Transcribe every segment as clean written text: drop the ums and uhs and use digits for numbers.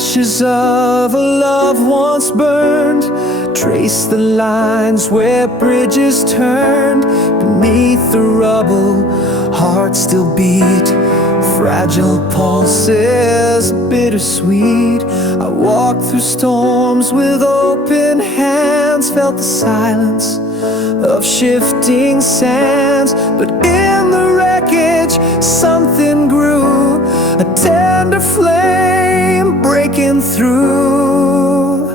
ashes of a love once burned. Trace the lines where bridges turned. Beneath the rubble, hearts still beat. Fragile pulses, bittersweet. I walked through storms with open hands. Felt the silence of shifting sands. But in the wreckage, something grew. A tender flame breaking through.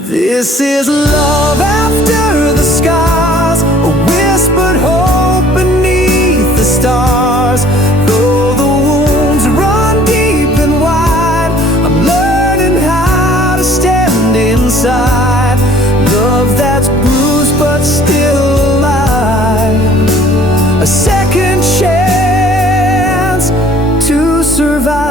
This is love after the scars, a whispered hope beneath the stars. Though the wounds run deep and wide, I'm learning how to stand inside. Love that's bruised but still alive. A second chance to survive.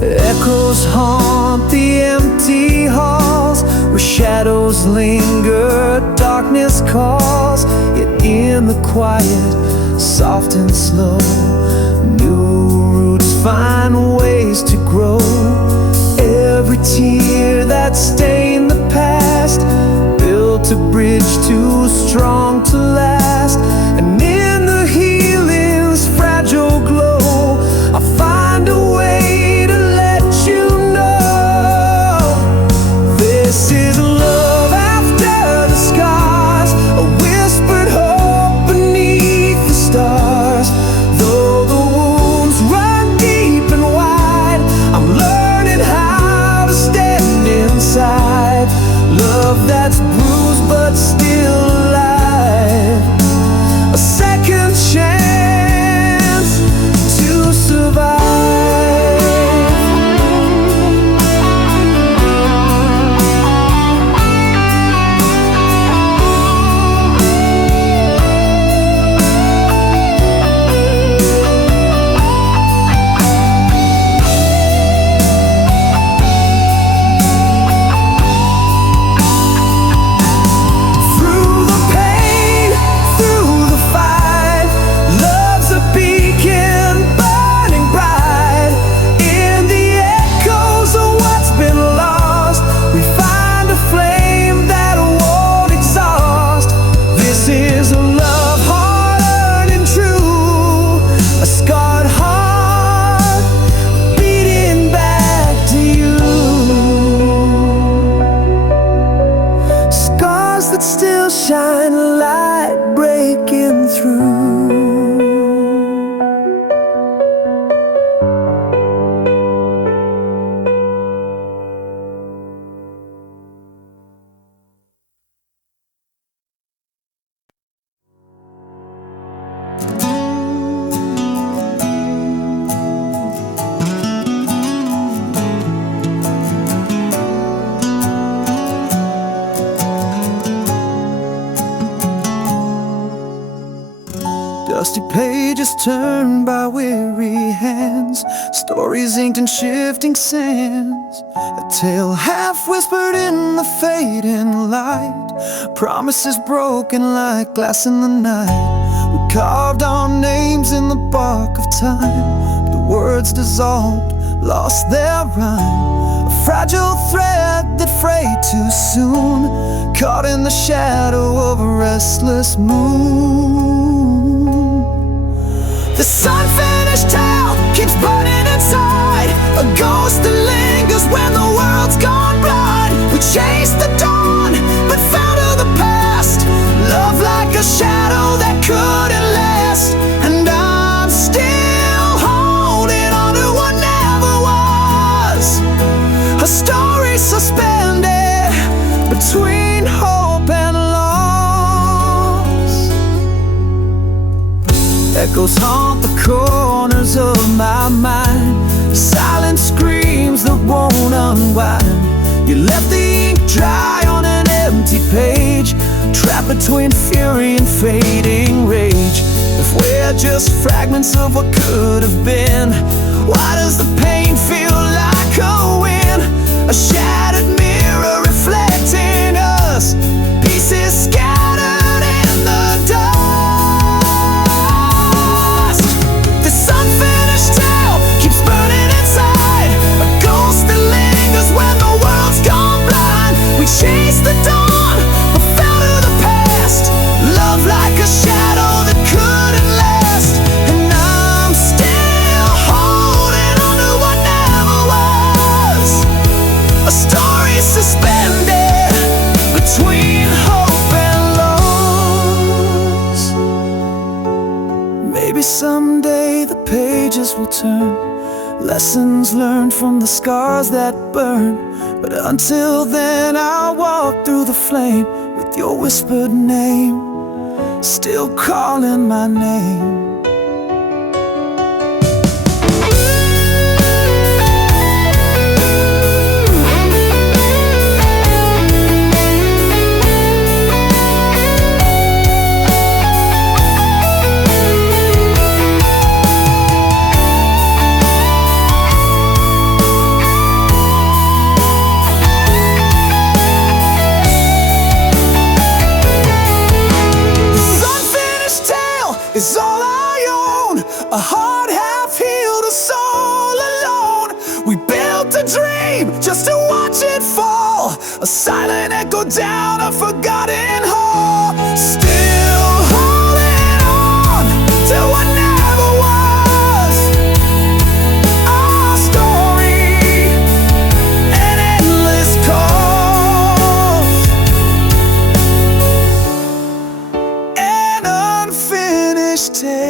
Echoes haunt the empty halls, where shadows linger, darkness calls. Yet in the quiet, soft and slow, new roots find ways to grow. Every tear that stained the past built a bridge too strong to last. And in the healing's fragile glow, I find a way to let you know. This is love after the scars, a whispered hope beneath the stars. Though the wounds run deep and wide, I'm learning how to stand inside. Love that's bruised but still alive. A second chance to survive. That still shine a light breaking through. Dusty pages turned by weary hands, stories inked in shifting sands. A tale half whispered in the fading light, promises broken like glass in the night. We carved our names in the bark of time, the words dissolved, lost their rhyme. A fragile thread that frayed too soon, caught in the shadow of a restless moon. This unfinished tale keeps burning inside, a ghost that lingers when the world's gone blind. We chased the dawn, but fell to the past. Love like a shadow that couldn't last. And I'm still holding on to what never was, a story suspended between hope and loss. Echoes haunt the corners of my mind, silent screams that won't unwind. You left the ink dry on an empty page, trapped between fury and fading rage. If we're just fragments of what could have been, why does the pain feel like a win? A shattered mirror reflecting us, pieces scattered in the dark. will turn. Lessons learned from the scars that burn. But until then I'll walk through the flame with your whispered name, still calling my name. It's all I own, a heart half-healed, a soul alone. We built a dream just to watch it fall, a silent echo down a forgotten hall. Still holding on to what never was, our story, an endless cause, an unfinished tale,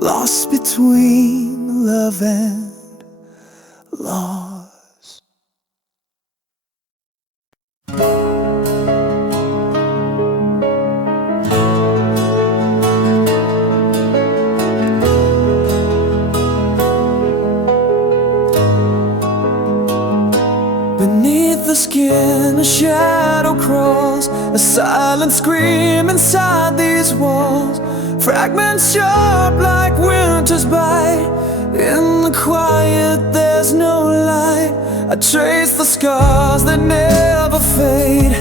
lost between love and loss. Beneath the skin, a shadow crawls, a silent scream inside these walls. Fragments sharp like winter's bite. In the quiet there's no light. I trace the scars that never fade,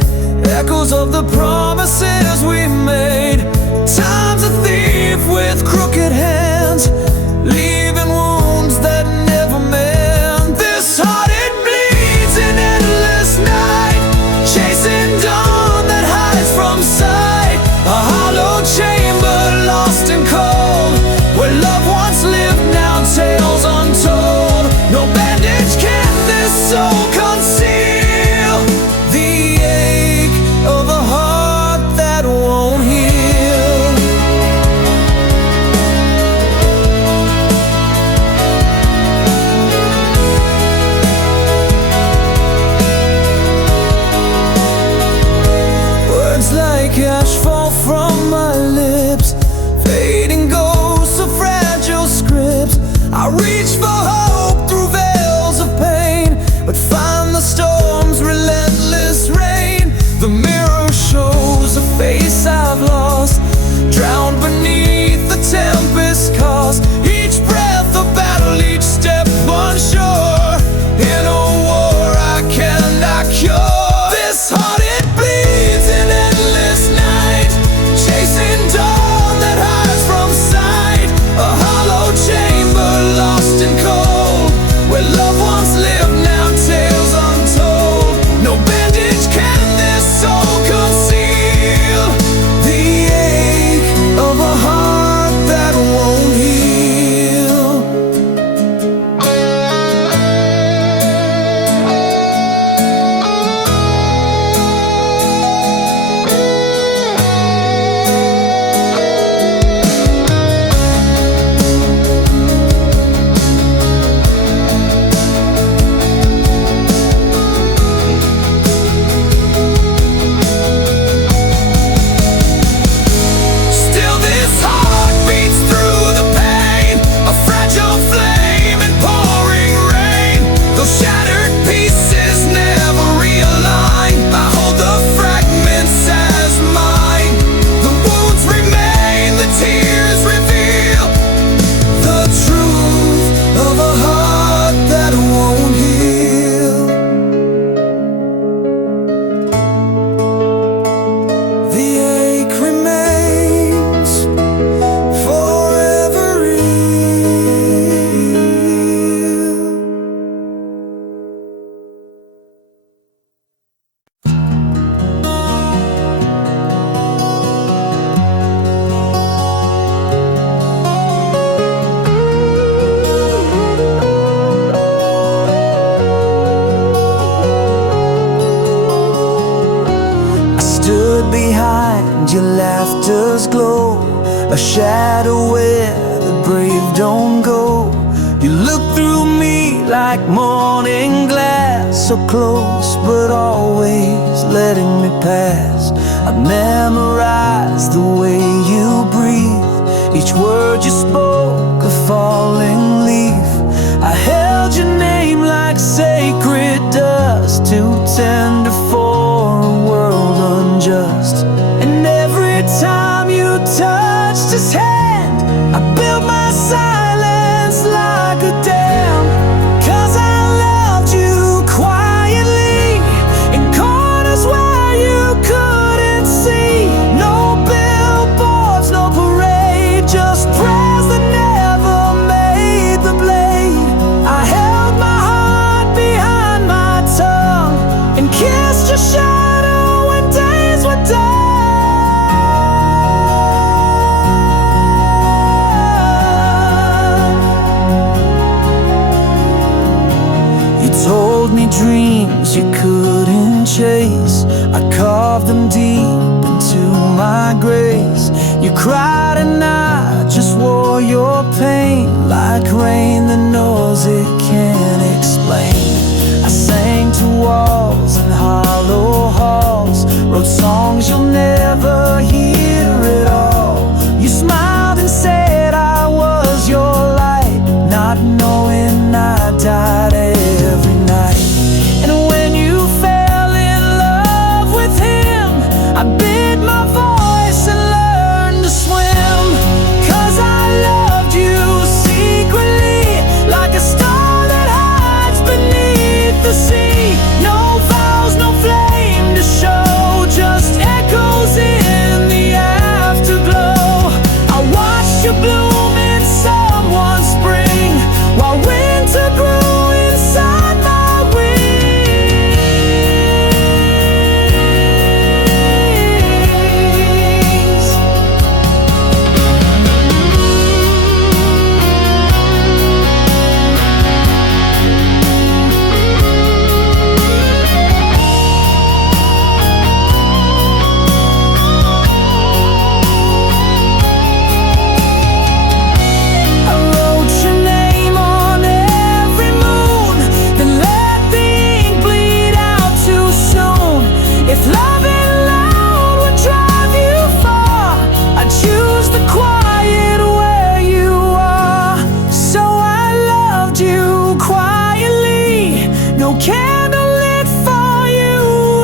echoes of the promises we made. Time's a thief with crooked hands, leaving wounds that never mend. This heart, it bleeds in endless night, chasing dawn that hides from sight. A hollow chamber lost and cold, where love once lived, now tales untold. No bandage can this soul conceal, the ache of a heart that won't heal. Words like ash fall from my lips, fading ghosts of fragile scripts. I reach for hope through veils of pain, but find the storm's relentless rain. The mirror shows a face I've lost, drowned beneath the tempest cost. Each breath a battle, each step unsure, in a war I cannot cure. This heart, it bleeds in endless night, chasing dawn that hides from sight. A hollow chamber lost and cold, where love once lived, now tales untold. No bandage can this soul conceal, the ache of a heart that won't heal. Still this heart beats through the pain, a fragile flame in pouring rain. Those shattered pieces never realign, I hold the fragments as mine. The wounds remain, the tears reveal the truth of a heart that won't heal. The ache remains forever real. I stood behind your laughter's glow, a shadow where the brave don't go. You look through me like morning glass, so close but always letting me pass. I memorized the way you breathe, each word you spoke a falling leaf. I held your name like sacred dust, too tender for a world unjust. And every time you touched his hand, I built my silence like a dam. 'Cause I loved you quietly in corners where you couldn't see. No billboards, no parade, just prayers that never made the blade. I held my heart behind my tongue and kissed your shadow when days were done. Told me dreams you couldn't chase, I carved them deep into my grace. You cried and I just wore your pain like rain that knows it can't explain. I sang to walls and hollow halls, wrote songs you'll never hear at all. You smiled and said I was your light, not knowing I died every night. And when you fell in love with him, I bid my voice and learned to swim. 'Cause I loved you secretly, like a star that hides beneath the sea. No vows, no flame to show, just echoes in the afterglow. I watched you bloom in someone's spring, while winter grew inside my wings. I wrote your name on every moon, then let the ink bleed out too soon. If loving loud would drive you far, I'd choose the quiet where you are. So I loved you quietly, no candle lit for you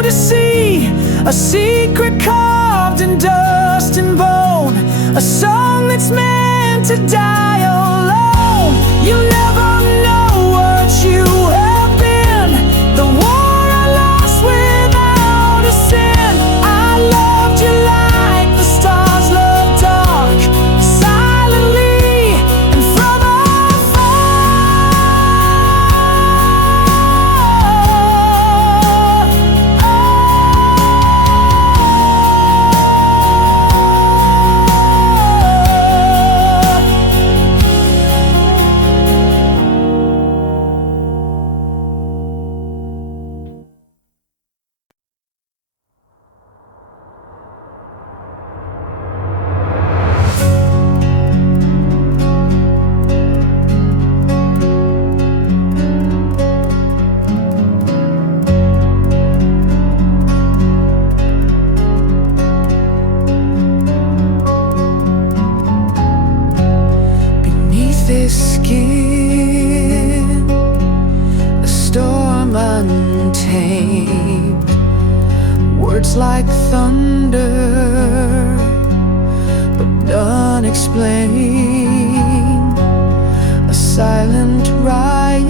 to see. A secret carved in dust and bone, a song that's meant to die alone. You'll never know what you have been, the war I lost without a sin. I loved you like the stars love dark, silently and from this skin, a storm untamed, words like thunder, but unexplained. A silent riot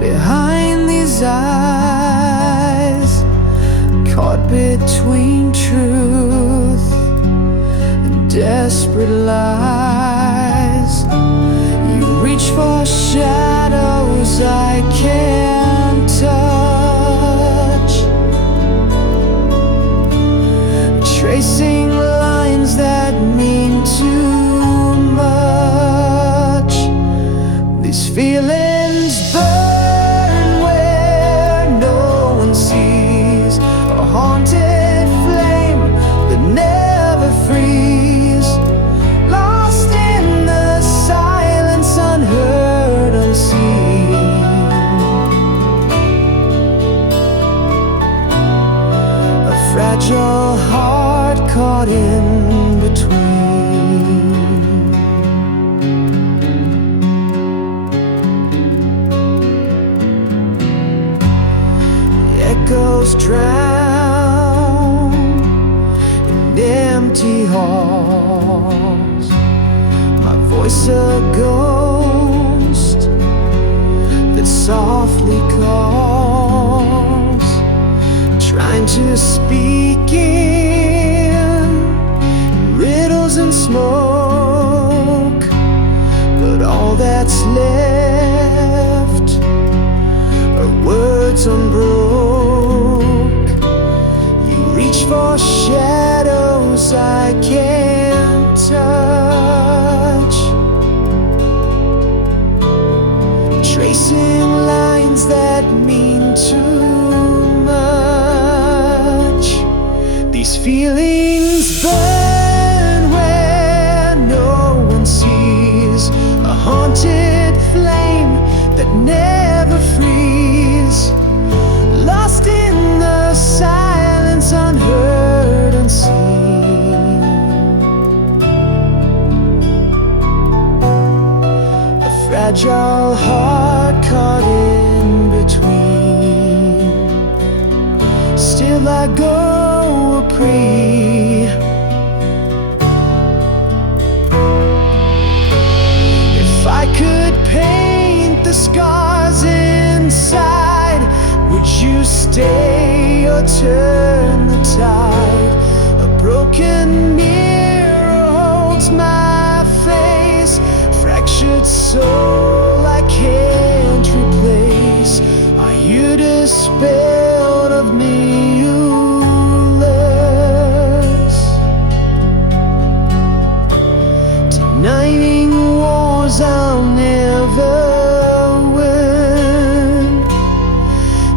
behind these eyes, caught between truth and desperate lies. You reach for shadows I can't touch, tracing lines that mean too much. These feelings burn where no one sees, a haunted flame that never freezes. caught in between. Echoes drown in empty halls, my voice a ghost that softly calls, trying to speak in riddles and smoke, but all that's left are words unbroke. You reach for shadows I can't touch, tracing lines that mean too much. These feelings burn where no one sees, a haunted flame that never frees, lost in the silence, unheard, unseen. A fragile heart caught in between. Still I go a free. If I could paint the scars inside, would you stay or turn the tide? A broken mirror holds my face, fractured soul I can't replace. Are you dispelled of me, Euless? Denying wars I'll never win.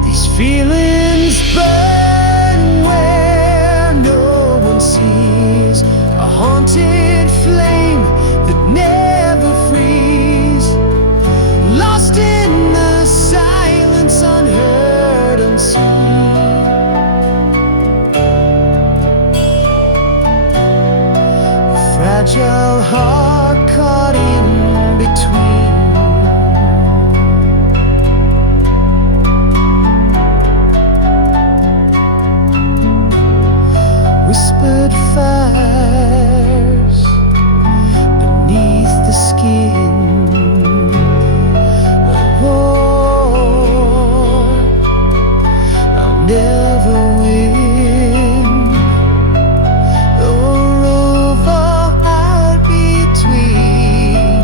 These feelings burn where no one sees, a haunted flame that never frees, lost in the silence, unheard, unseen. A fragile heart caught in between. Whispered fires beneath the skin, a war I'll never win, a rover out between.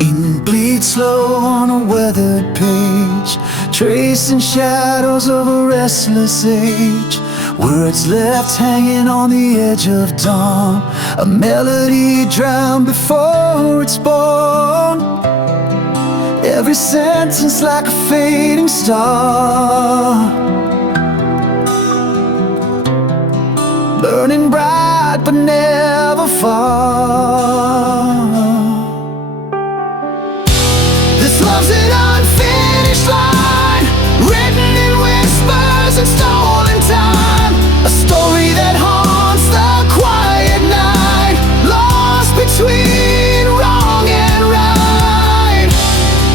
Ink bleeds slow on a weathered page, tracing shadows of a restless age. Words left hanging on the edge of dawn, a melody drowned before it's born. Every sentence like a fading star, burning bright but never far. This love's an unfinished line, written in whispers and stolen time, a story that haunts the quiet night, lost between wrong and right.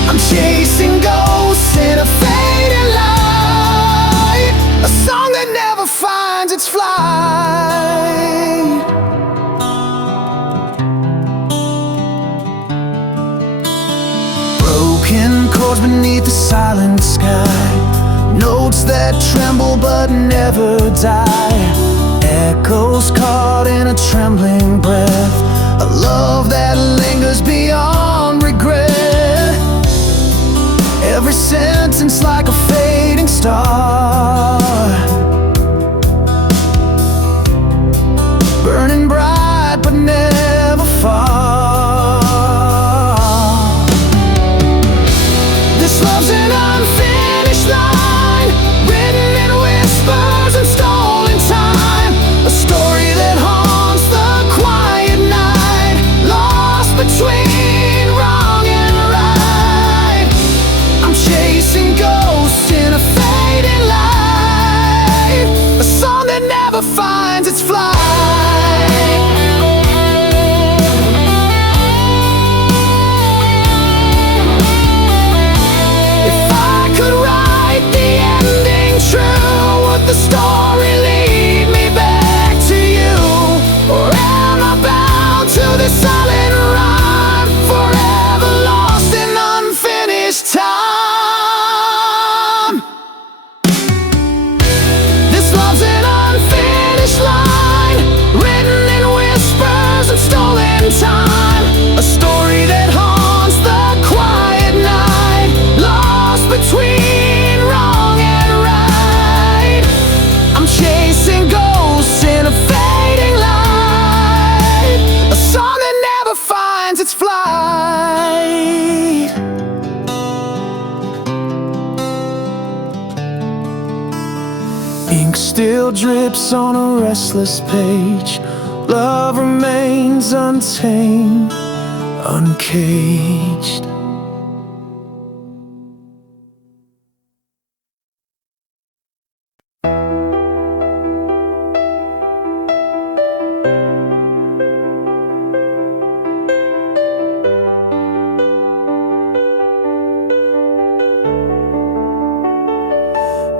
I'm chasing ghosts in a fading light, a song that never finds its flight. Broken chords beneath the silent sky, notes that tremble but never die, echoes caught in a trembling breath, a love that lingers beyond regret. Every sentence like a fading star, burning bright but never far. drips on a restless page. Love remains untamed, uncaged.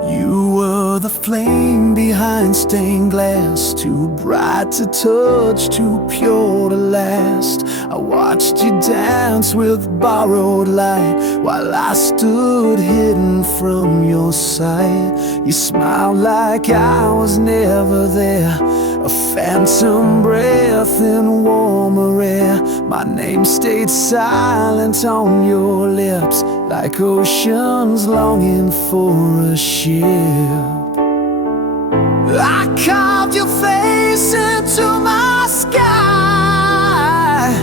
You were the flame behind stained glass, too bright to touch, too pure to last. I watched you dance with borrowed light while I stood hidden from your sight. You smiled like I was never there, a phantom breath in warmer air. My name stayed silent on your lips, like oceans longing for a ship. I carved your face into my sky,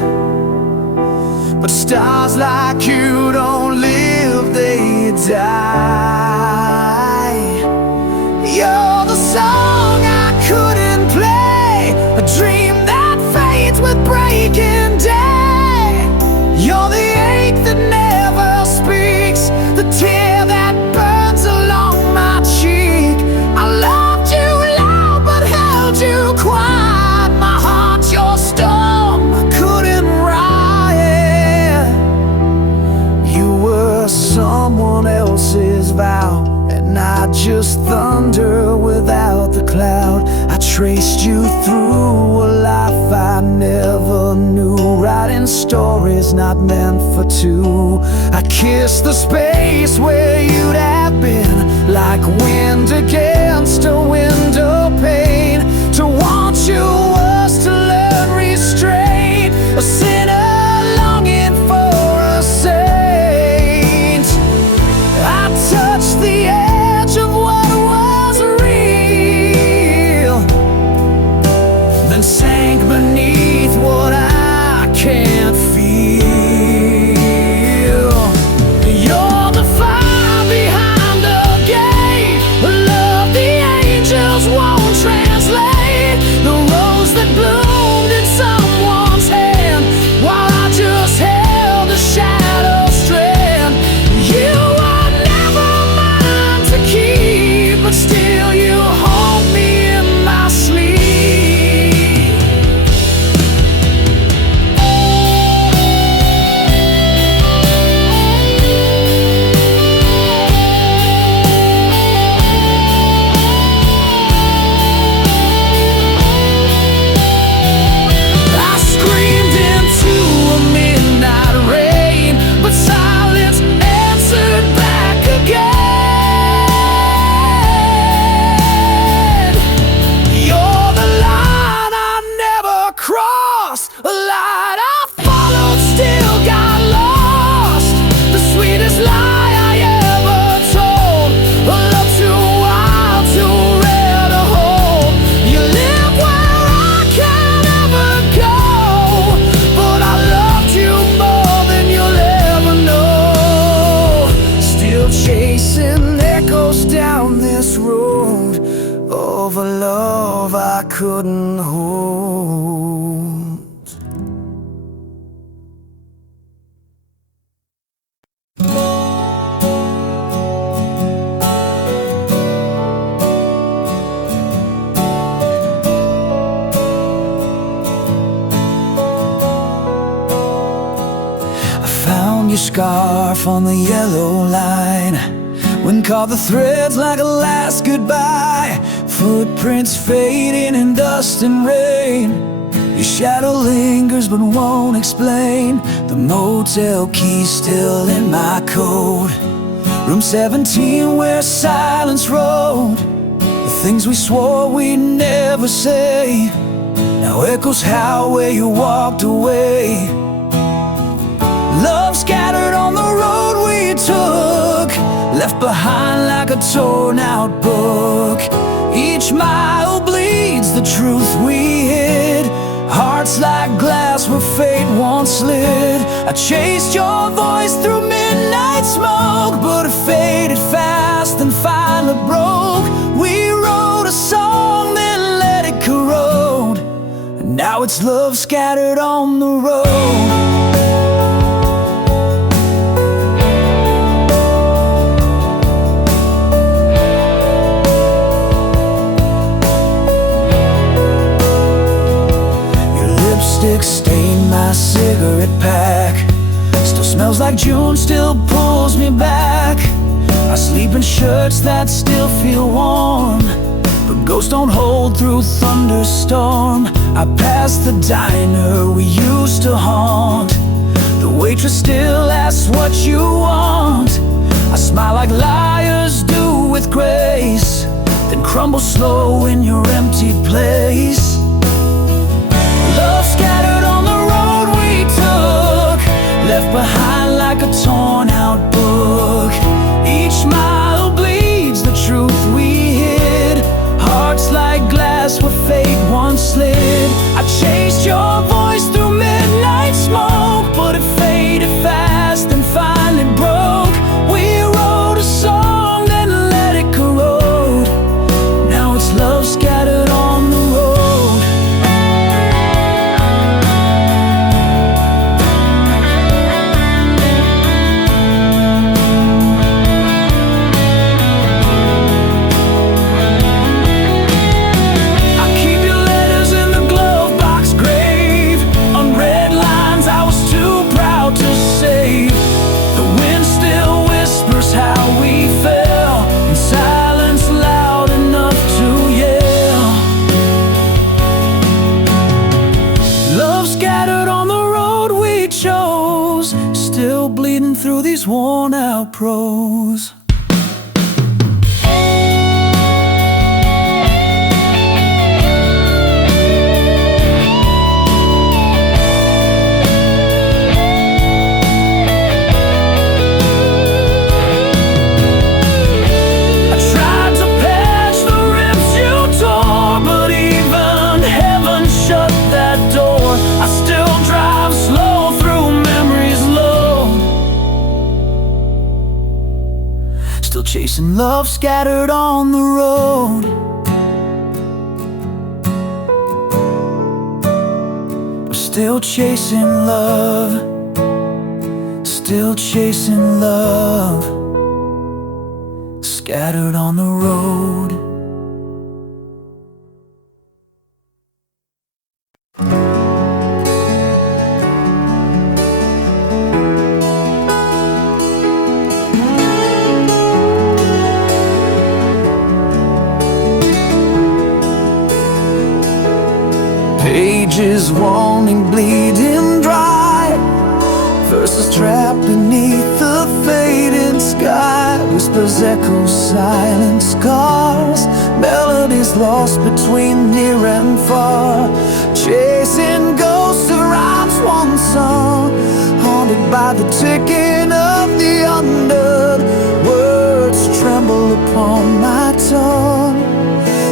but stars like you don't live, they die. You're the song I couldn't play, a dream that fades with breaking day. You're the ache that never speaks, the tear that burns along my cheek. I loved you loud but held you quiet. My heart's your storm, I couldn't riot. You were someone else's vow, and I just thunder without the cloud. I traced you through a life I never knew, writing stories not meant for two. I kissed the space where you'd have been, like wind against a window pane. To want you was to learn restraint, a sinner longing for a saint. I touched the edge of what was real, then sank beneath what I can't feel. You're the fire behind the gate, the love the angels won't translate, the rose that bloomed in someone's hand while I just held a shadow strand. You were never mine to keep, but still you hold me in my sleep. I screamed into a midnight rain, but silence answered back again. You're the line I never crossed, a light I followed, still got lost. The sweetest lie I ever told, a love too wild, too rare to hold. You live where I can't ever go, but I loved you more than you'll ever know. Still chasing echoes down this road of a love I couldn't hold. I found your scarf on the yellow line, wind caught the threads like a last goodbye. Footprints fading in dust and rain, your shadow lingers but won't explain. The motel key still in my coat, room 17 where silence rode. The things we swore we'd never say now echoes how where you walked away. Love scattered on the road we took, left behind like a torn out book. Each mile bleeds the truth we hid, hearts like glass where fate once slid. I chased your voice through midnight smoke, but it faded fast and finally broke. We wrote a song Now it's love scattered on the road. Lipstick stained my cigarette pack. Still smells like June, still pulls me back. I sleep in shirts that still feel warm, but ghosts don't hold through thunderstorm. I pass the diner we used to haunt. The waitress still asks what you want. I smile like liars do with grace, then crumble slow in your empty place. Love scattered on the road we took, left behind like a torn out book. Each mile bleeds the truth we hid, hearts like glass where fate once slid. I chased your voice through midnight smoke, but it faded fast and finally broke. We wrote a song, then let it corrode. Now it's love scattered on the road. Through these worn out prose. Still chasing love scattered on the road. We're still chasing love, still chasing love, scattered on the road. Pages wanting bleeding dry, verses trapped beneath the fading sky. Whispers echo silent scars, melodies lost between near and far. Chasing ghosts of rhymes once sung, haunted by the ticking of the undead. Words tremble upon my tongue,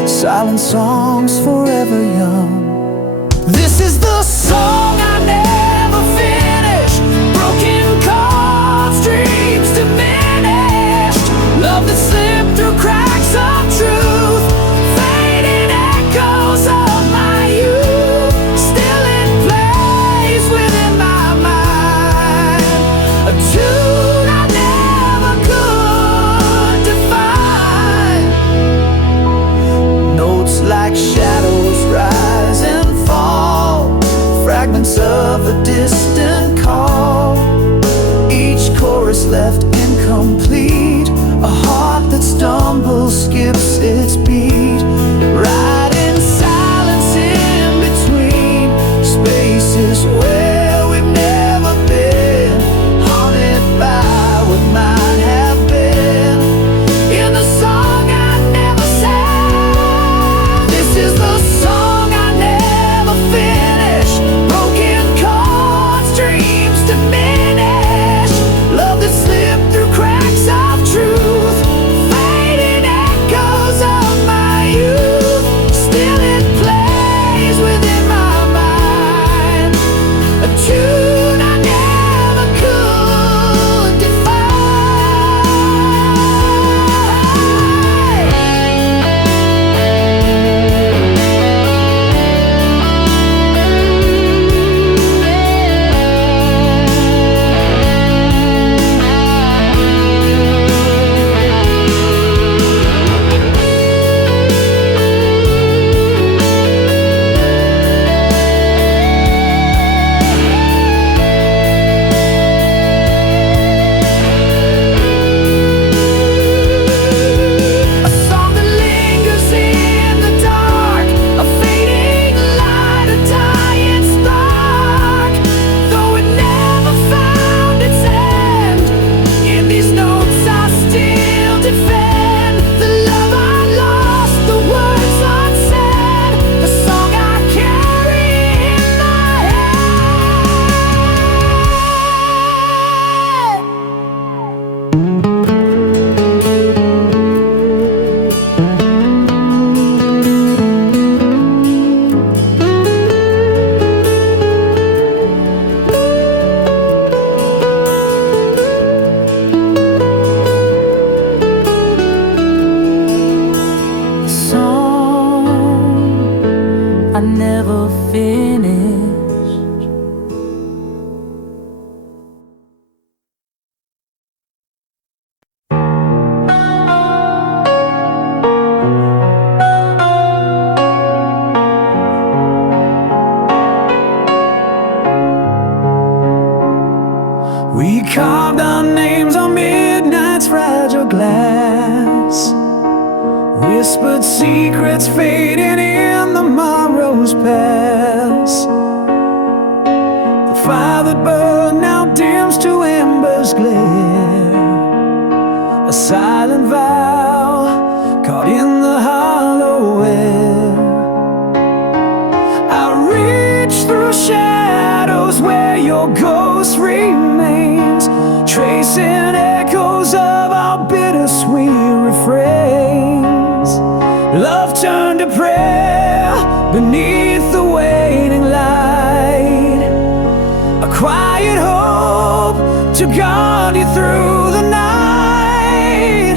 silent songs forever young. This is the song I never finished. Broken chords, dreams diminished. Love that slipped through cracks of truth. Fading echoes of my youth. Still it plays within my mind. A tune I never could define. Notes like shadows rise and fall, fragments of a distant call. Each chorus left incomplete, a heart that stumbles, skips its beat. Right in silence in between spaces where we've never been, haunted by what might have been. In the song I never sang, this is the song I never finished. Broken chords, dreams diminish. Love that slipped through cracks of truth. Fading echoes of my youth. Still it plays within my mind. A whispered secrets fading in the morrow's pass. The fire that burned now dims to embers glare, a silent vow caught in the hollow air. I reach through shadows where your ghost remains, tracing echoes of our bittersweet refrains. Love turned to prayer beneath the waning light, a quiet hope to guard you through the night.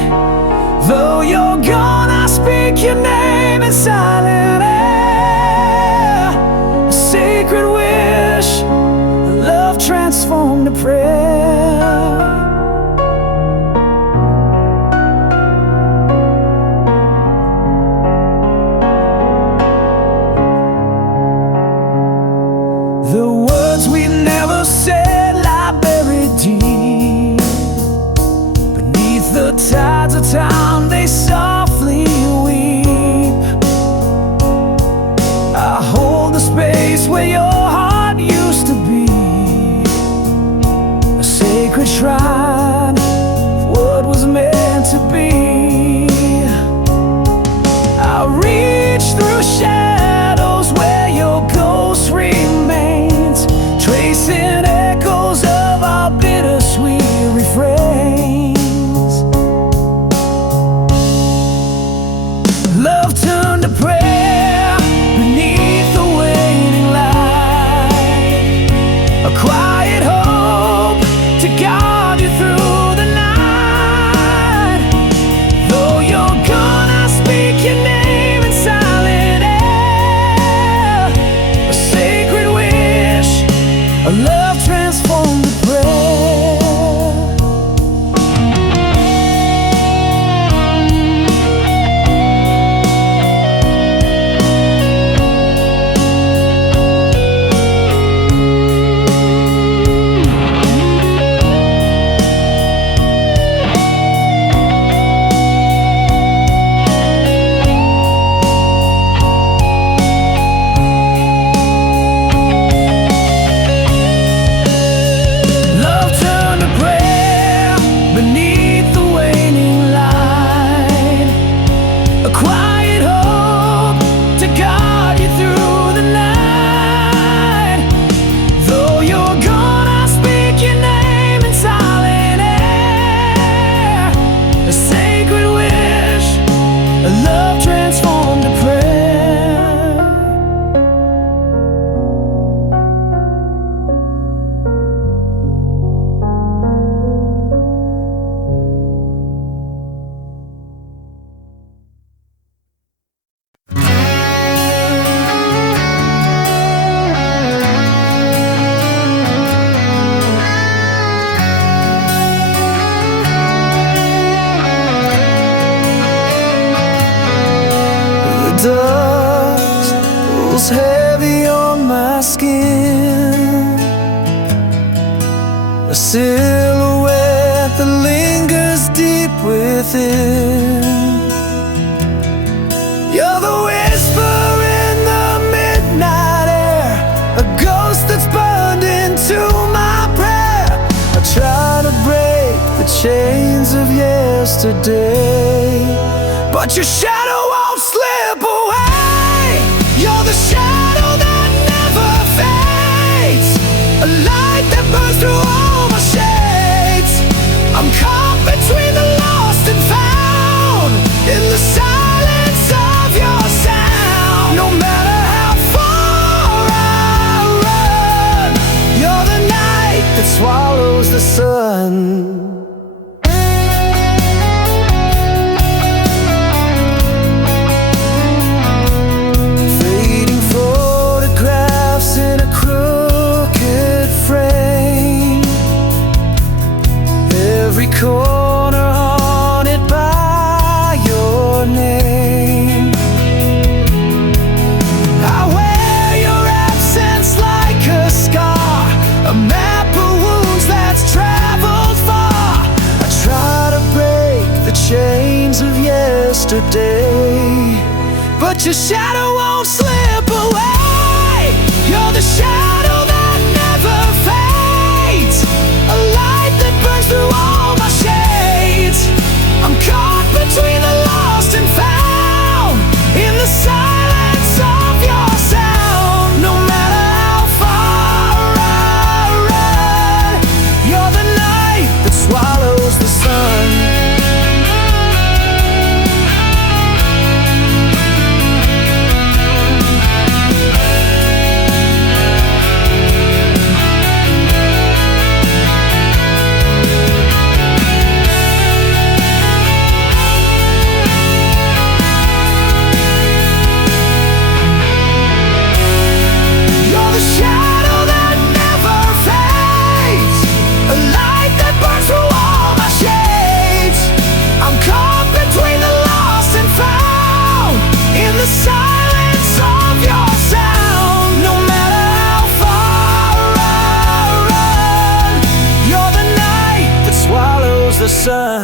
Though you're gone, I speak your name in silent air, a sacred wish, love transformed to prayer. The words we never said lie buried deep beneath the tides of time, they softly weep. I hold the space where your heart used to be, a sacred shrine of what was meant to be. I reach through shadows where your ghost remains, tracing echoes of our bittersweet refrains. Love turned to prayer beneath the waning light, a quiet hope to guide you through the night. Though you're gone, I speak your name in silent air, a sacred wish, a love transformed to prayer. Love turned to prayer beneath the waning light, a quiet hope to guide you through the night. Though you're gone, I speak your name in silent air, a sacred wish, a love transformed to prayer. The dust rolls heavy on my skin, a silhouette that lingers deep within. You're the whisper in the midnight air, a ghost that's burned into my prayer. I try to break the chains of yesterday, but your shadow won't slip away. You're the shadow that never fades, a light that burns through all my shades. I'm caught between the lost and found, in the silence of your sound. No matter how far I run, you're the night that swallows the sun. Fading photographs in a crooked frame, every corner haunted by your name. I wear your absence like a scar, a map of wounds that's traveled far. but your shadow won't slip away. You're the shadow that never fades, a light that burns through all my shades. I'm caught between the lost and found, in the silence of your sound. No matter how far I run, you're the night that swallows the sun. The sun.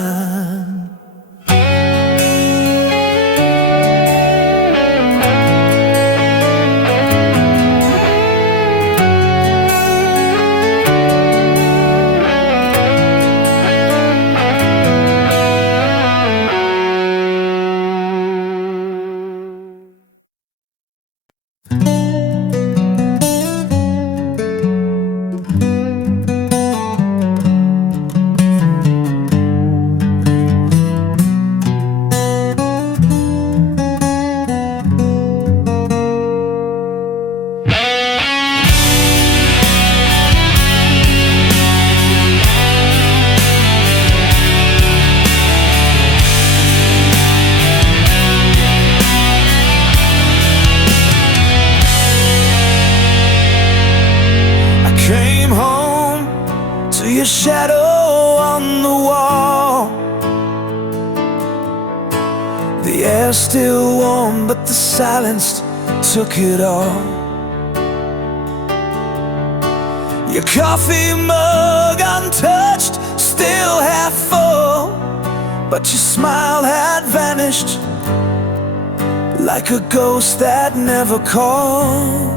Your shadow on the wall, the air's still warm, but the silence took it all. Your coffee mug untouched, still half full, but your smile had vanished like a ghost that never called.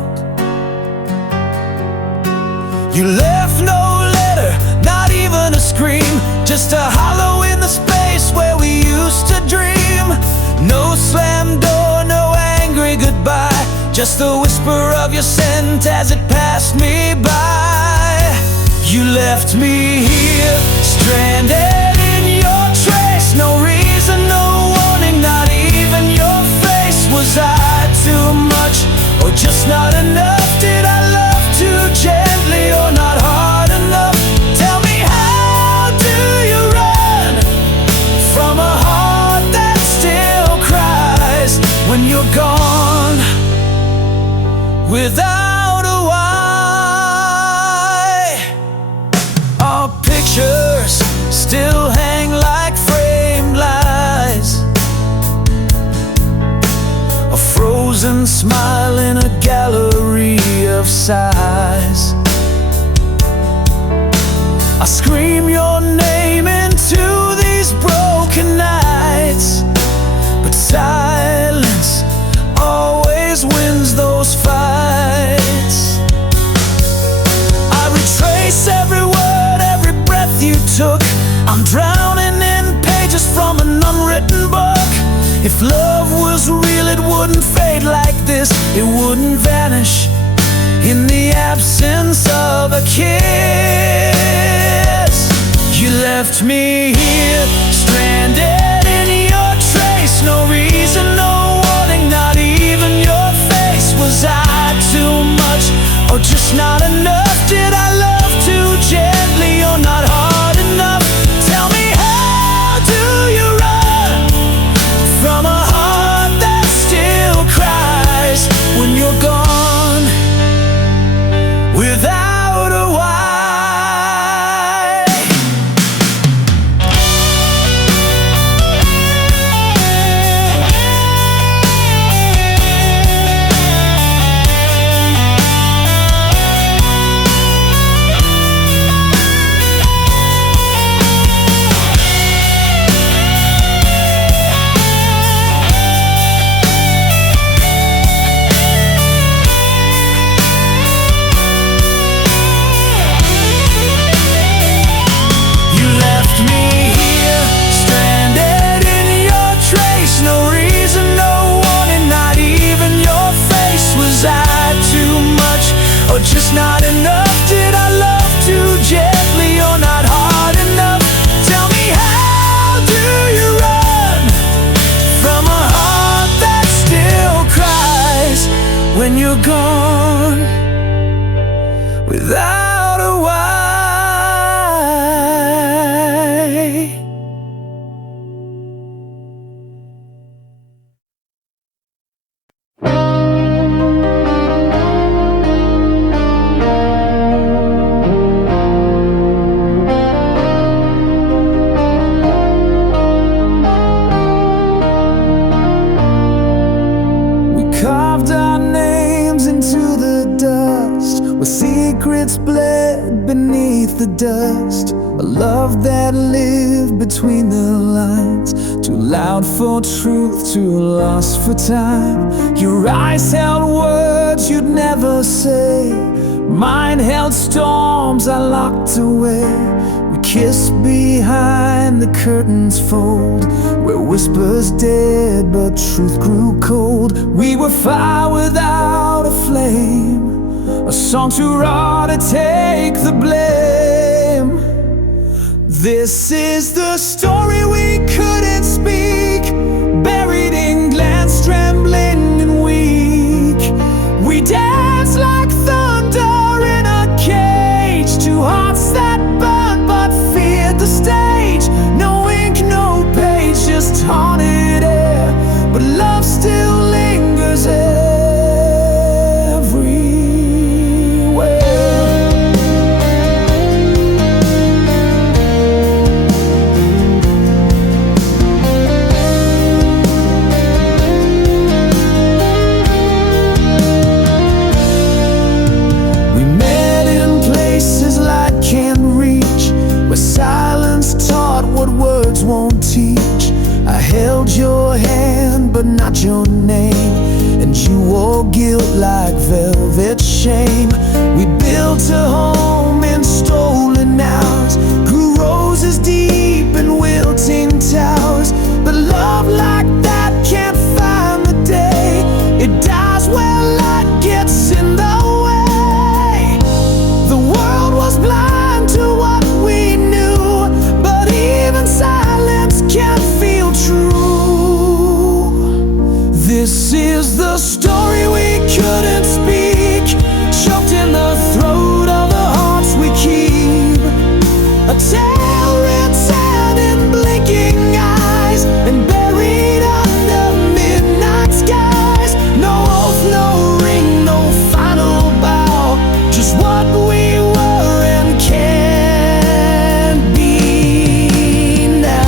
You left no letter, not even a scream, just a hollow in the space where we used to dream. No slam door, no angry goodbye, just the whisper of your scent as it passed me by. You left me here, stranded in your trace. No reason, no warning, not even your face. Was I too much, or just not enough? Did I love too gently, or not hard enough? Tell me, how do you run from a heart that still cries when you're gone without a why? Our pictures still hang like framed lies, a frozen smile in a gallery of sighs. I scream your name into these broken nights, but silence always wins those fights. I retrace every word, every breath you took. I'm drowning in pages from an unwritten book. If love was real, it wouldn't fade like this. It wouldn't vanish in the absence of a kiss. You left me here, stranded in your trace. No reason, no warning, not even your face. Was I too much, or just not enough? Did I love too gently, or not hard enough? Tell me, how do you run from a heart that still cries when you're gone without a why? just not enough? Did I love too gently or not hard enough? Tell me, how do you run from a heart that still cries when you're gone without a why? Carved our names into the dust, with secrets bled beneath the dust. A love that lived between the lines, too loud for truth, too lost for time. Your eyes held words you'd never say, mine held storms I locked away. We kissed behind the curtain's fold, where whispers dead but truth grew cold. We were fire without a flame, a song too raw to take the blame. This is the story we couldn't speak, buried in glance, trembling and weak. We danced like thunder in a cage, two hearts that burned but feared the stage. No ink, no page, just haunted air, but love still lingers your hand, but not your name, and you wore guilt like velvet shame. We built a home in stolen hours, grew roses deep in wilting towers. But love like that can't find the day, it dies where light gets in the way. The world was blind to what we knew, but even silence can't feel true. This is the story we couldn't speak, choked in the throat of the hearts we keep. A tale written in blinking eyes and buried under midnight skies. No oath, no ring, no final bow, just what we were and can't be now.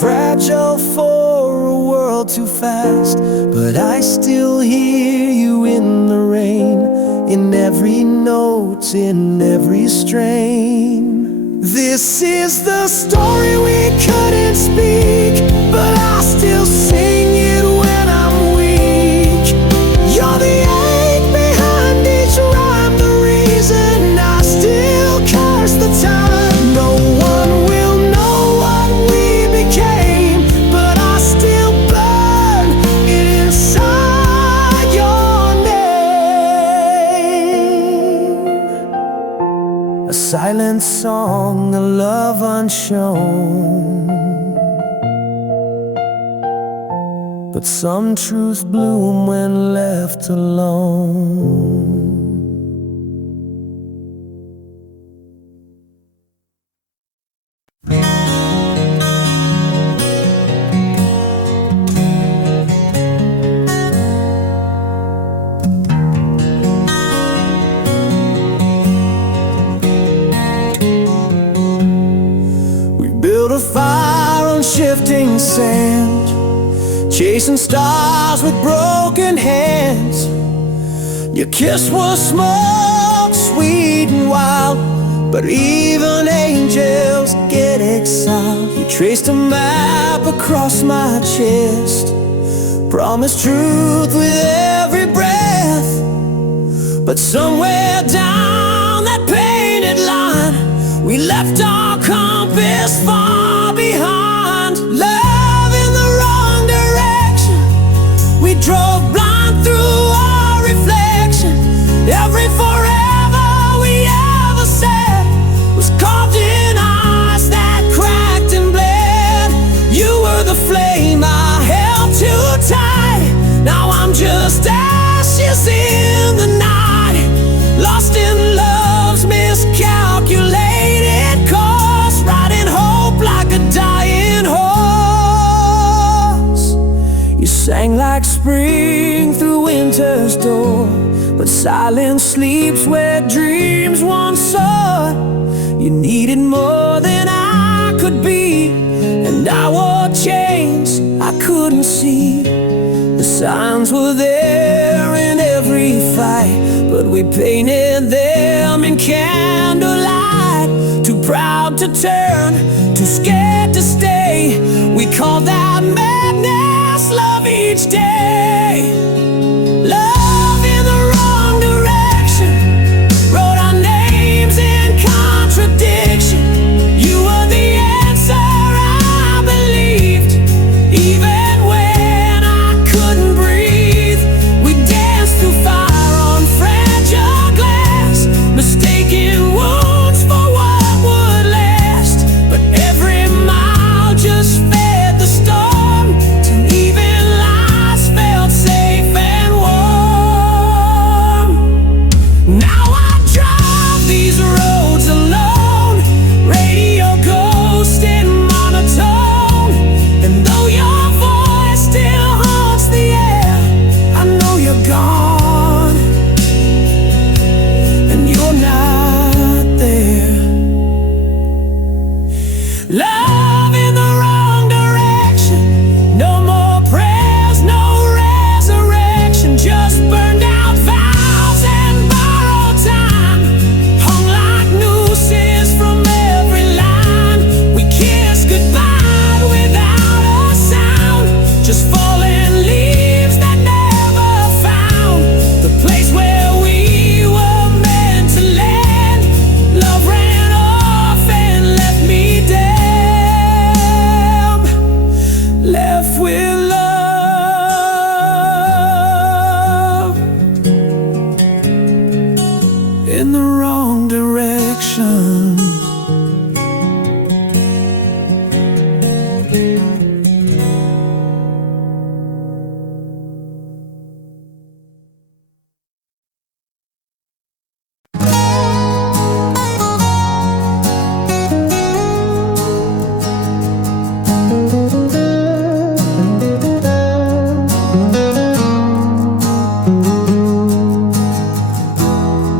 Fragile for a world too fast, but I still hear you in the rain, in every note, in every strain. This is the story we couldn't speak, but I still sing it when I'm weak. You're the ache behind each rhyme, the reason I still curse the time. No one will know what we became, but I still burn inside your name. A silent song, a love unshown, but some truths bloom when left alone. Build a fire on shifting sand, chasing stars with broken hands. Your kiss was smoke, sweet and wild, but even angels get exiled. You traced a map across my chest, promised truth with every breath. But somewhere down that painted line, we left our compass far behind. Love in the wrong direction, we drove blind through our reflection. Every forever we ever said was carved in ice that cracked and bled. You were the flame I held too tight. Now I'm just ashes in the night, lost in love's miscalculated course, riding hope like a dying horse. You sang like spring through winter's door, but silence sleeps where dreams once soared. You needed more than I could be, and I wore chains I couldn't see. The signs were there in every fight, but we painted them in candlelight. Too proud to turn, too scared to stay. We called that madness love each day. Love in the wrong direction, wrote our names in contradiction. You were the answer I believed, even when I couldn't breathe. We danced through fire on fragile glass, mistaking wounds for what would last. But every mile just fed the storm, till even lies felt safe and warm. Now I drive these roads alone, radio ghost and monotone. And though your voice still haunts the air, I know you're gone, and you're not there. Love in the wrong direction, no more prayers, no resurrection. Just burned out vows and borrowed time, hung like nooses from every line. We kissed goodbye without a sound, just falling leaves that never found the place where we were meant to land. Love ran off and left me damn, left with love in the wrong direction.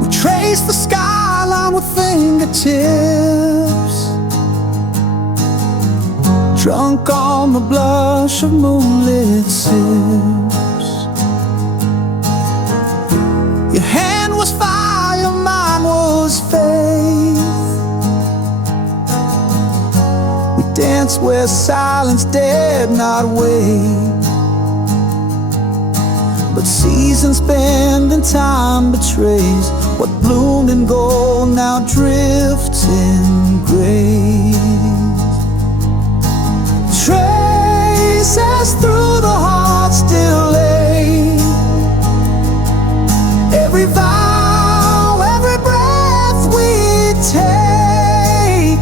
We trace the skyline with fingertips, drunk on the blush of moonlit sips. Your hand was fire, mine was faith. We danced where silence dared not wait, but seasons bend and time betrays. What bloomed in gold now drifts in grace. Traces through the heart still lay, every vow, every breath we take.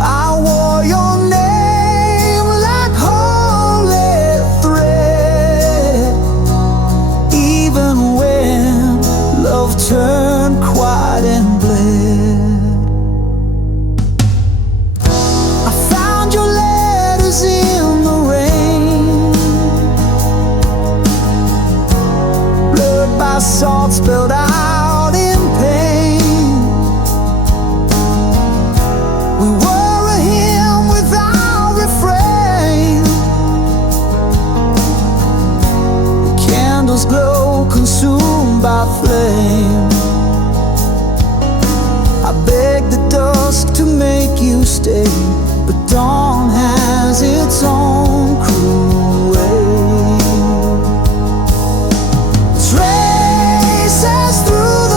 I wore your name like holy thread, even when love turned quiet and bled. I found your letters in the rain, blurred by salt spilled out in pain. We were a hymn without refrain. Candles glow, consumed by flame. I begged the dusk to make you stay, but dawn has its own cruel way. Traces through the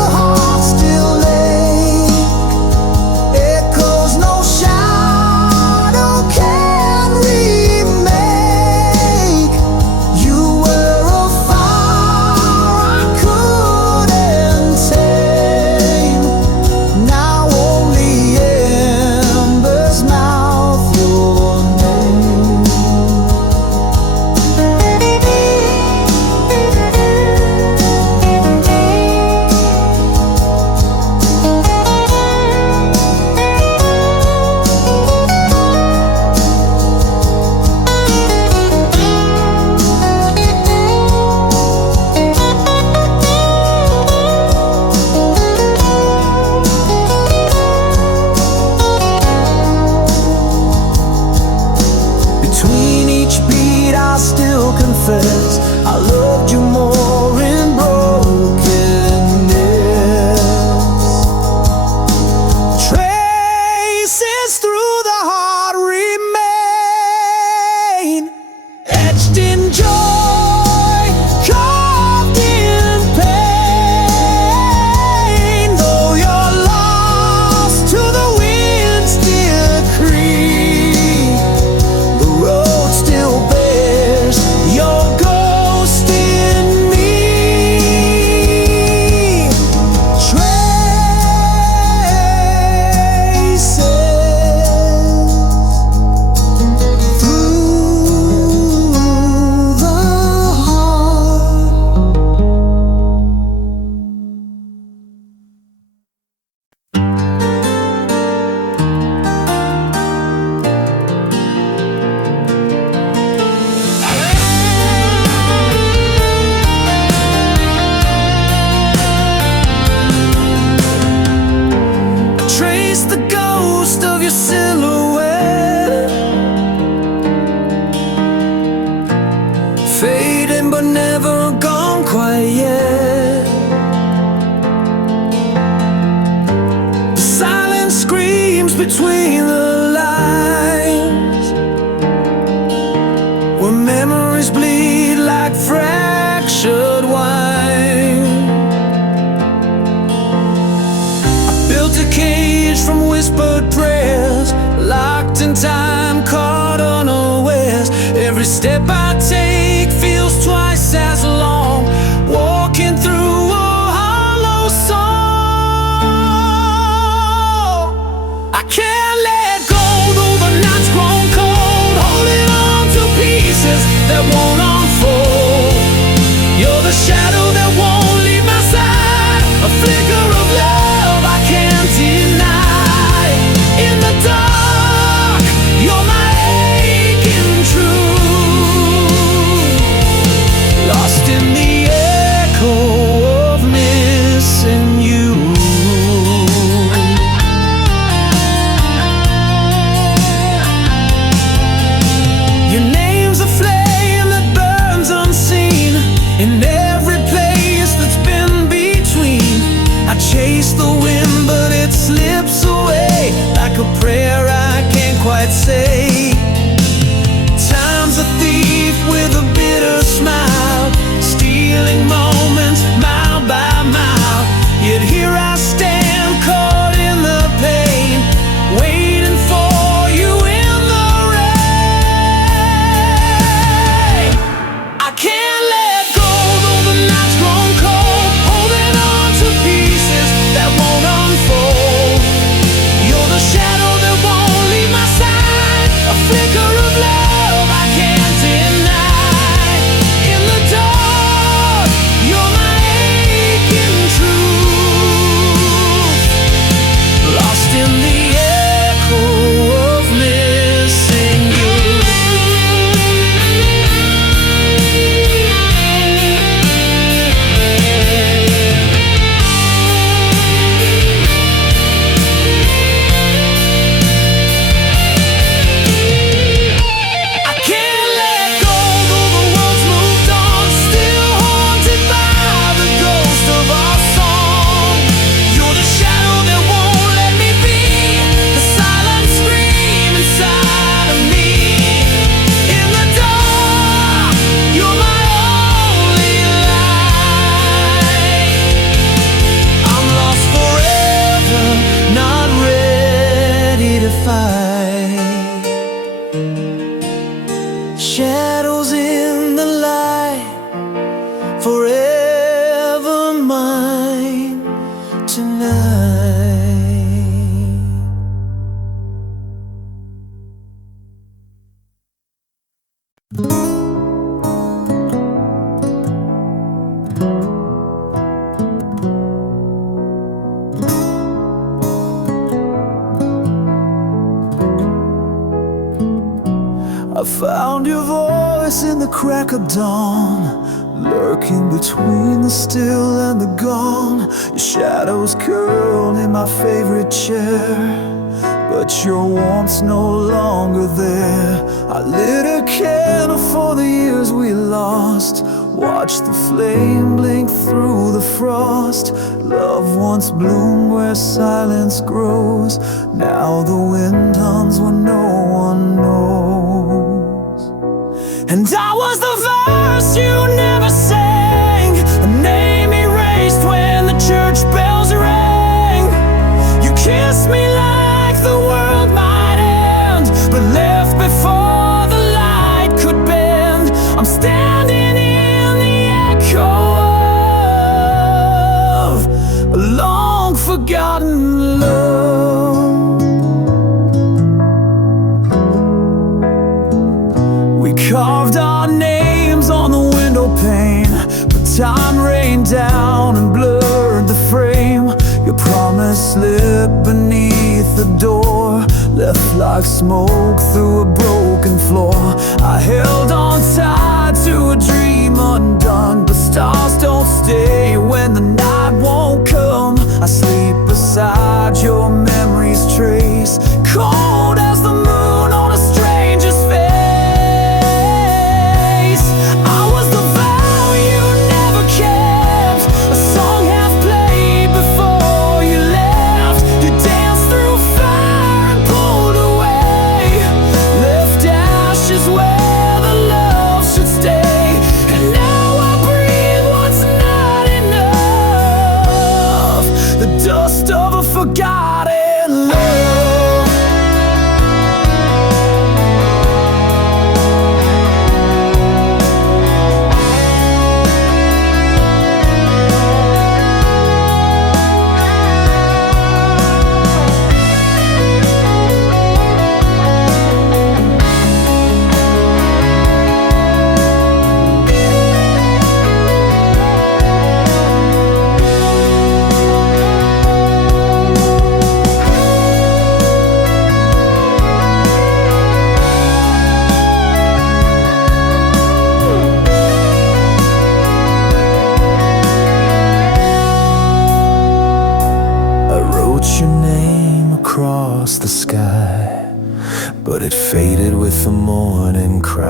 between the lines, where memories bleed like fractured wine. I built a cage from whispered prayers, locked in time, caught unawares. Every step I take feels twice as long, walking through a hollow soul. I can't let go, though the night's grown cold, holding on to pieces that won't unfold. You're the shadow that won't leave my side, a flicker of love I can't deny. In the dark, you're my aching truth, lost in the echo of missing you. Your name's a flame that burns unseen in every place that's been between. I chase the wind, but it slips away like a prayer I can't quite say. Time's a thief with a bitter smile, stealing moments mile by mile. Yet here I stand, caught in the pain, waiting for you in the rain. I can't let go, though the night's grown cold, holding on to pieces that won't unfold. You're the shadow that won't leave my side, a flicker of love I can't deny. In the dark, you're my aching truth, lost in the echo of missing you. I can't let go, though the world's moved on, still haunted by the ghost of our song. You're the shadow that won't let me be, the silent scream inside of me. In the dark, you're my only light. I'm lost forever, not ready to fight. Shadows in the light, forever mine tonight. I found your voice in the crack of dawn, lurking between the still and the gone. Your shadows curled in my favorite chair, but your warmth's no longer there. I lit a candle for the years we lost, watched the flame blink through the frost. Love once bloomed where silence grows, now the wind hums when no one knows. And I was the verse you never sang, a name erased when the church bells rang. You kissed me like the world might end, but left before the light could bend. I'm standing in the echo of a long forgotten love. We carved our names on the window pane, but time rained down and blurred the frame. Your promise slipped beneath the door, left like smoke through a broken floor. I held on tight to a dream undone, but stars don't stay when the night won't come. I sleep beside your memory's trace, cold as the moon on a stranger's face. I was the vow you never kept, a song half played before you left. You danced through fire and forgotten love. Your name across the sky, but it faded with the morning cry.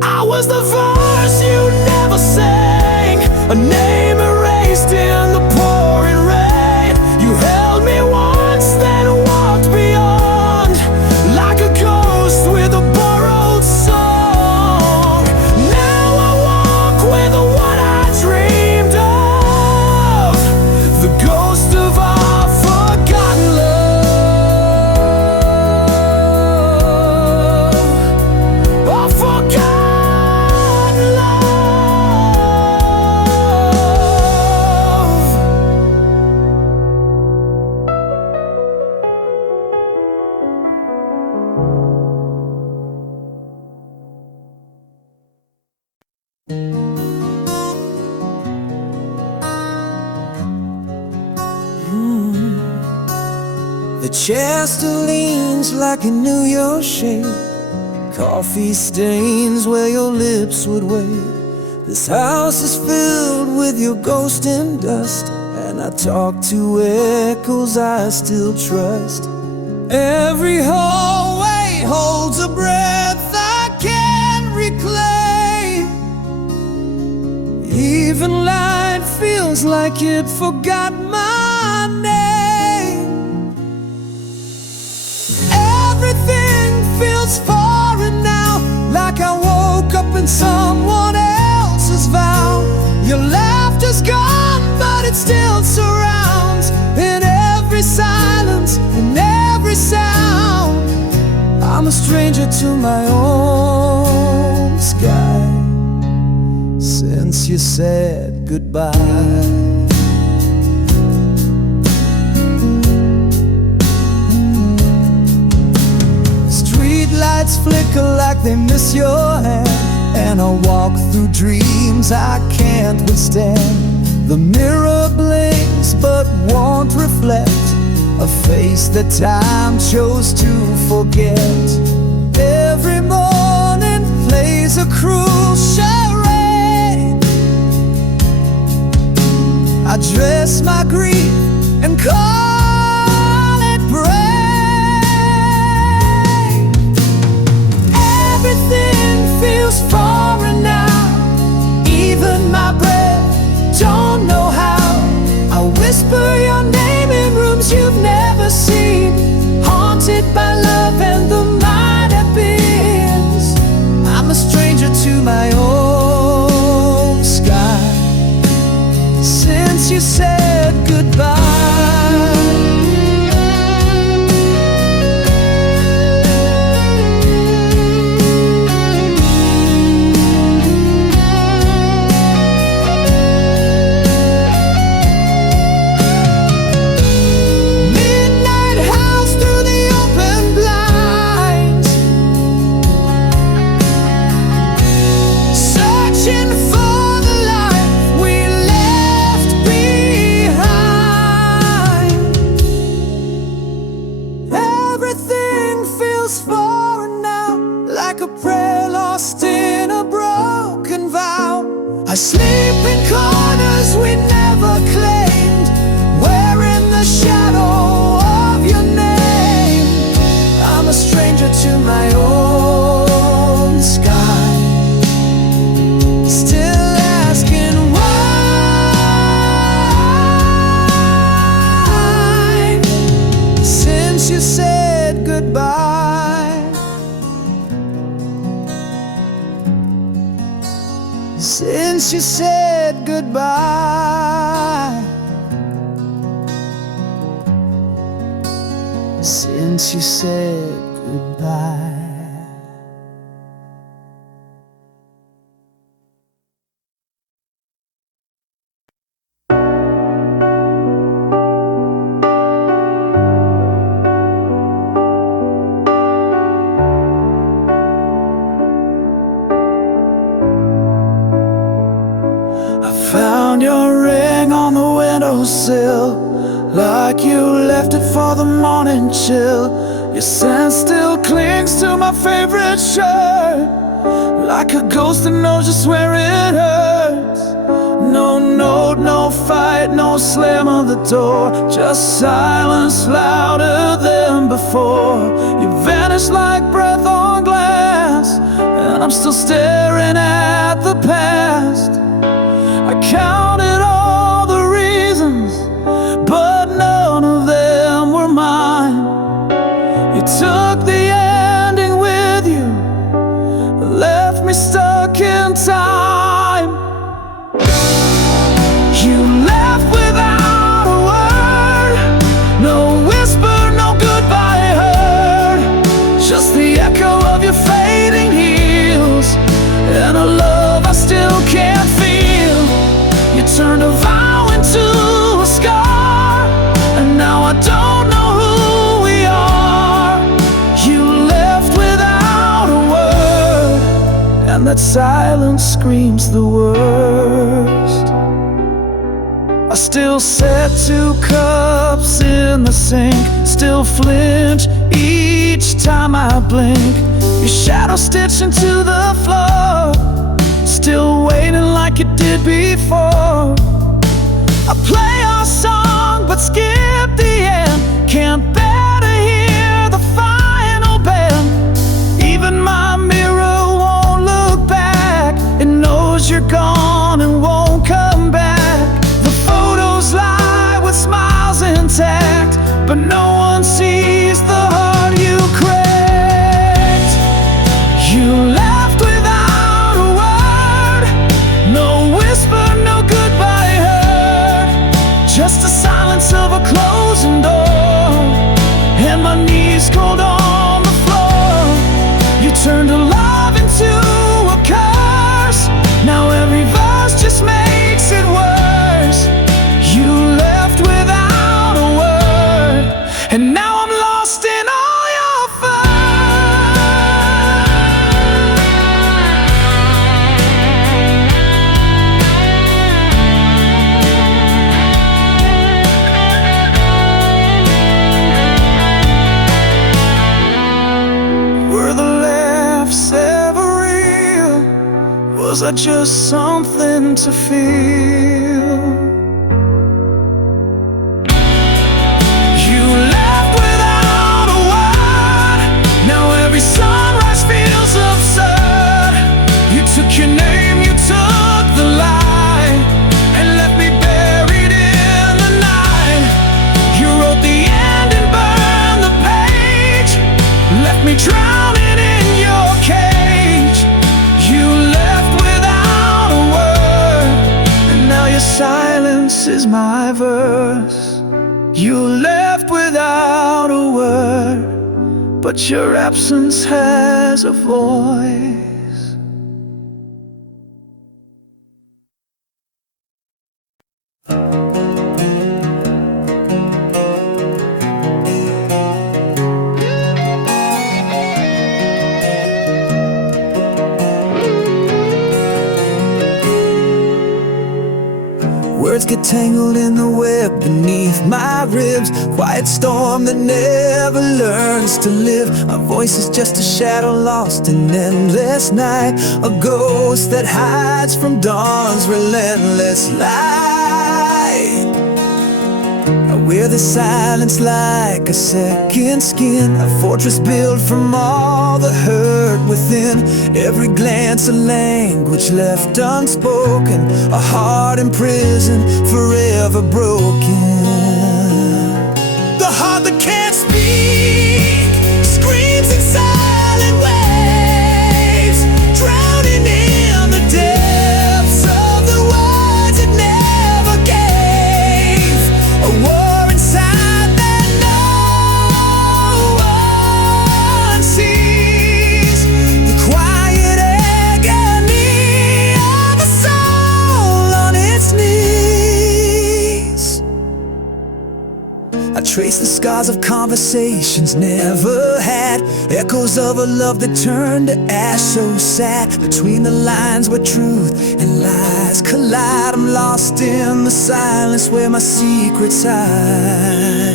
I was the verse you never sang, a name erased in the pouring rain. You held me once, then walked beyond, like a ghost with a borrowed song. Now I walk with what I dreamed of, the ghost of our forgotten love, our forgotten love. The chair still leans like it knew your shape. Coffee stains where your lips would wait. This house is filled with your ghost and dust, and I talk to echoes I still trust. Every hallway holds a breath I can't reclaim. Even light feels like it forgot my name. Everything feels foreign now, like I woke up in someone else's vow. Your laughter's gone, but it still surrounds, in every silence, in every sound. I'm a stranger to my own sky since you said goodbye. Lights flicker like they miss your hand, and I walk through dreams I can't withstand. The mirror blinks but won't reflect a face that time chose to forget. Every morning plays a cruel charade. I dress my grief and call it brave. Everything feels foreign now, even my breath, don't know how. I whisper your name in rooms you've never seen, haunted by love and the might have beens. I'm a stranger to my own sky since you said goodbye. I sleep in corners we never claimed, wearing the shadow of your name. I'm a stranger to my own sky, still asking why, since you said goodbye. since you said goodbye. Since you said goodbye. Found your ring on the windowsill, like you left it for the morning chill. Your scent still clings to my favorite shirt, like a ghost that knows just where it hurts. No note, no fight, no slam of the door, just silence louder than before. You vanished like breath on glass, and I'm still staring at the past. I counted all the reasons, but none of them were mine. You took the ending with you, left me stuck in time. You left without a word, no whisper, no goodbye heard, just the echo of your fading heels, and a love I still can't feel. You turned a vow into a scar, and now I don't know who we are. You left without a word, and that silence screams the worst. I still set 2 cups in the sink, still flinch each time I blink. Your shadow stitched into the floor, still waiting like it did before. I play our song but skip the end, can't bear to hear the final bend. Even my mirror won't look back, it knows you're gone and won't come back. The photos lie with smiles intact, but no one sees the heart you cracked. You left without a word, no whisper, no goodbye heard, just the silence of a closing door, and my knees cold on the floor. You turned a love into a curse, now every verse just makes it worse. You left without a word, and now I'm lost in all your fur. Were the laughs ever real? Was I just something to feel? You left without a word, now every sunrise feels absurd. You took your name, you took the light, and left me buried in the night. You wrote the end and burned the page, left me drowning in your cage. You left without a word, and now your silence is my verse. You left without a word, but your absence has a voice. Words get tangled in the web beneath my ribs, quiet storm that never learns to live. My voice is just a shadow lost in endless night, a ghost that hides from dawn's relentless light. I wear the silence like a second skin, a fortress built from all the hurt within. Every glance a language left unspoken, a heart imprisoned, forever broken. The heart that can't speak screams in silent waves, drowning in the depths trace the scars of conversations never had, echoes of a love that turned to ash, so sad. Between the lines where truth and lies collide, I'm lost in the silence where my secrets hide.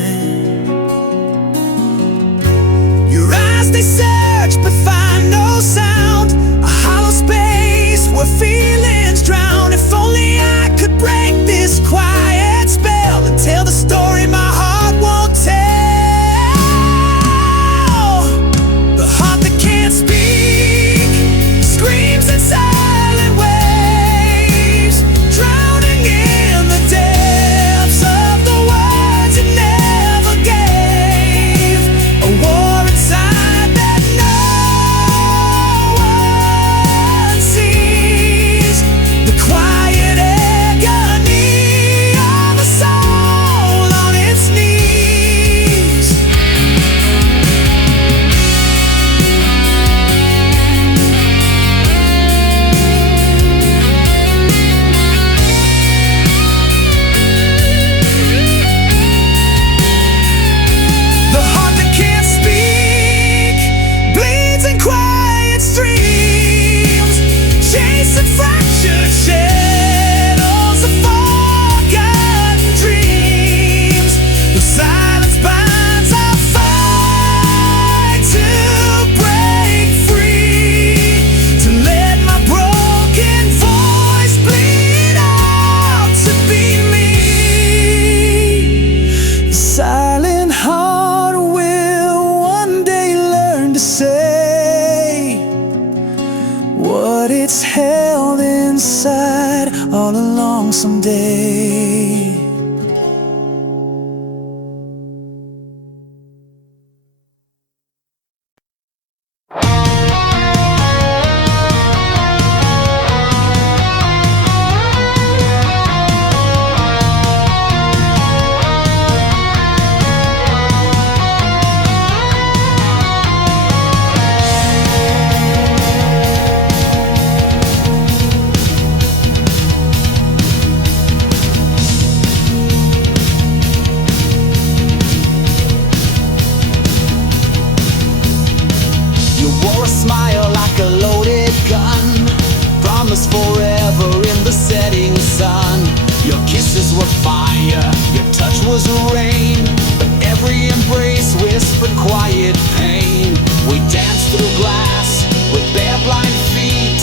Your eyes, they search but find no sound, a hollow space where feelings drown. If only I could break this quiet spell and tell the story my heart won't tell. The heart that can't speak screams in silent waves, drowning in the depths of the words it never gave. A war inside that no one sees, the quiet agony of a soul on its knees. The heart that can't speak bleeds in quiet streams, chasing fractured shadows of forgotten dreams. The silence binds, I fight to break free, to let my broken voice bleed out to be me. The silent heart will one day learn to say what it's held inside all along someday. You wore a smile like a loaded gun, promised forever in the setting sun. Your kisses were fire, your touch was rain, but every embrace whispered quiet pain. We danced through glass with bare blind feet,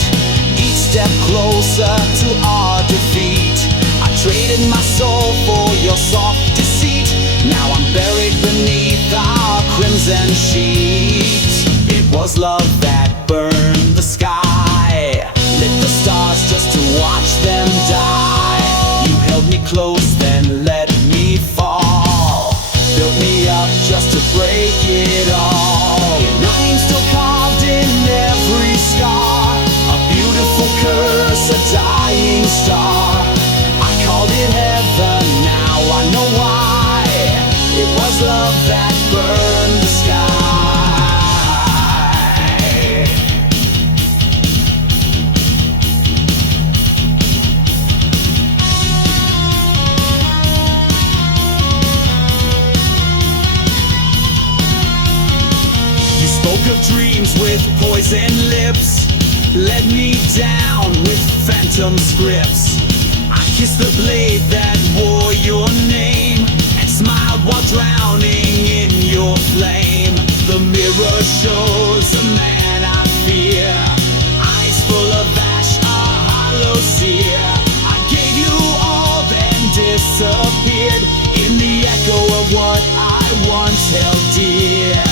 each step closer to our defeat. I traded my soul for your soft deceit, now I'm buried beneath our crimson sheets. It was love that burned the sky, lit the stars just to watch them die. You held me close, then let me fall, built me up just to break it all. Your name still carved in every scar, a beautiful curse, a dying star. I called it heaven, now I know why. It was love that burned the sky. You spoke of dreams with poison lips, led me down with phantom scripts. I kissed the blade that wore your name, and smiled while drowning in your flame. The mirror shows a man I fear, eyes full of ash, a hollow sear. I gave you all, then disappeared in the echo of what I once held dear.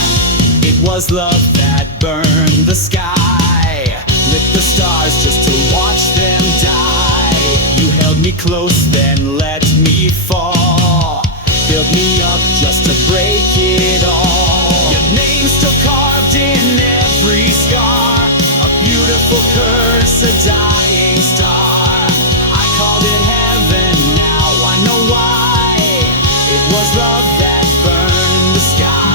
It was love that burned the sky, lit the stars just to watch them die. You held me close, then let me fall, built me up just to break it all. Your name still carved in every scar, a beautiful curse, a dying star. I called it heaven, now I know why. It was love that burned the sky.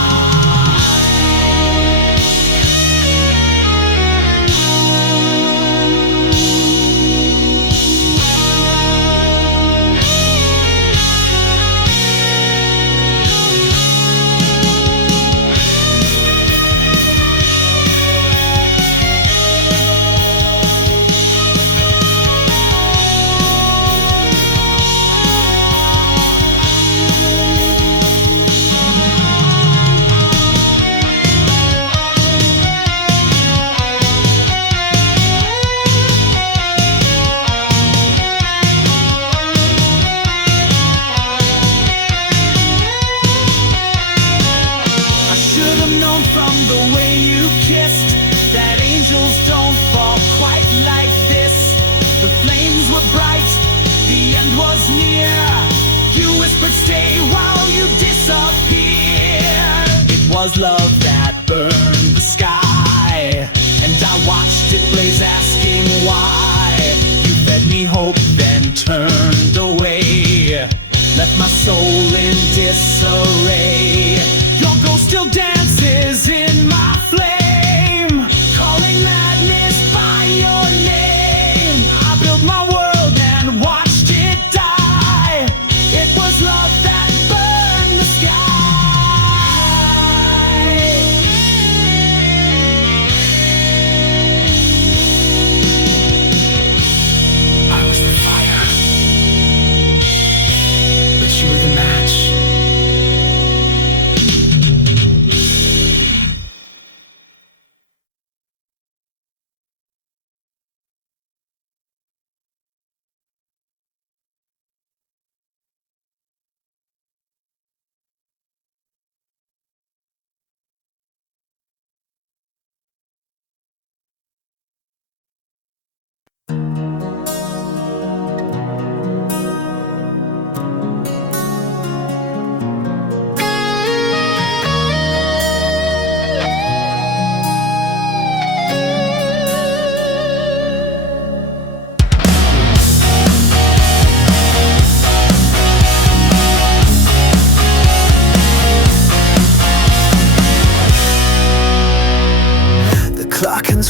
kissed, that angels don't fall quite like this. The flames were bright, the end was near. You whispered stay while you disappeared. It was love that burned the sky, and I watched it blaze asking why. You fed me hope then turned away, left my soul in disarray. Your ghost still dances in my flame, calling madness by your name. I built my world and watched it die. It was love that burned the sky. I was the fire, but you were the match.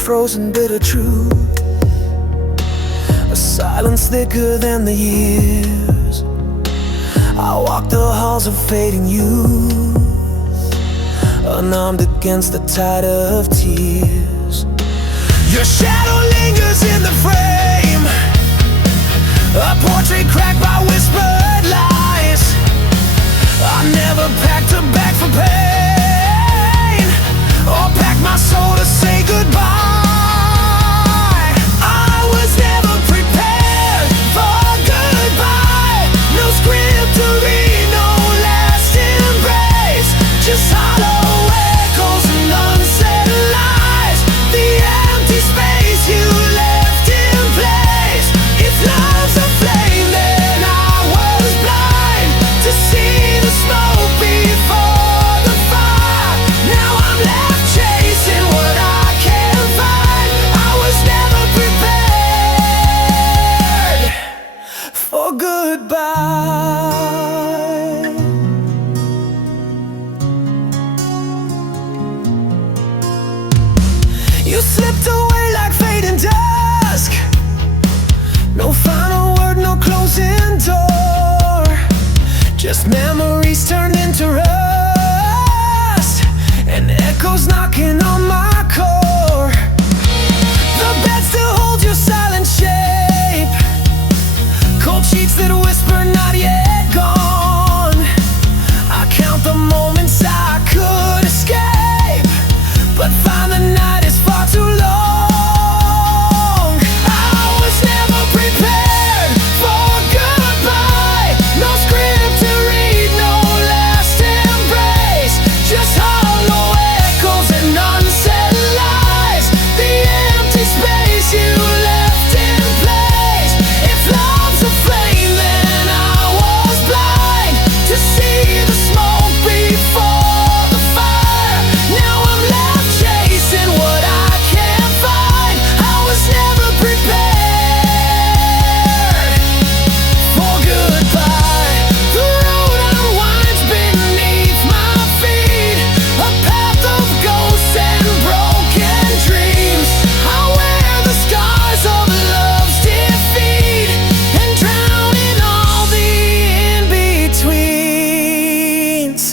Frozen bitter truth, a silence thicker than the years. I walk the halls of fading youth, unarmed against the tide of tears. Your shadow lingers in the frame, a portrait cracked by whispered lies. I never packed a bag for pain, or packed my soul to say goodbye. Just hollow echoes and unsaid lies. The empty space you left in place. If love's a flame, then I was blind to see the smoke before the fire. Now I'm left chasing what I can't find. I was never prepared for goodbye. You slipped away like fading dusk. No final word, no closing door. Just memories turned into rust, and echoes knocking on my core. The bed still holds your silent shape, cold sheets that whisper not yet gone. I count the moments I could escape, but find the night is far too long. I was never prepared for goodbye. No script to read, no last embrace. Just hollow echoes and unsaid lies. The empty space you left in place. If love's a flame, then I was blind to see the smoke before the fire. Now I'm left chasing what I can't find. I was never prepared for goodbye. The road unwinds beneath my feet, a path of ghosts and broken dreams. I wear the scars of love's defeat and drown in all the in-betweens.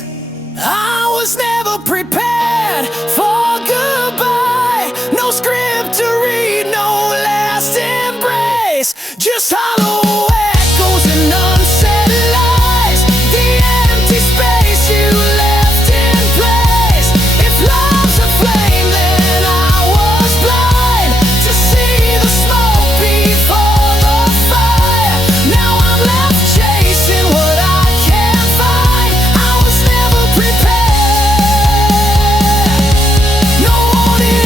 I was never prepared for goodbye. No script to read, no last embrace. Just hollow echoes and unsaid lies. The empty space you left in place. If love's a flame, then I was blind to see the smoke before the fire. Now I'm left chasing what I can't find. I was never prepared. No warning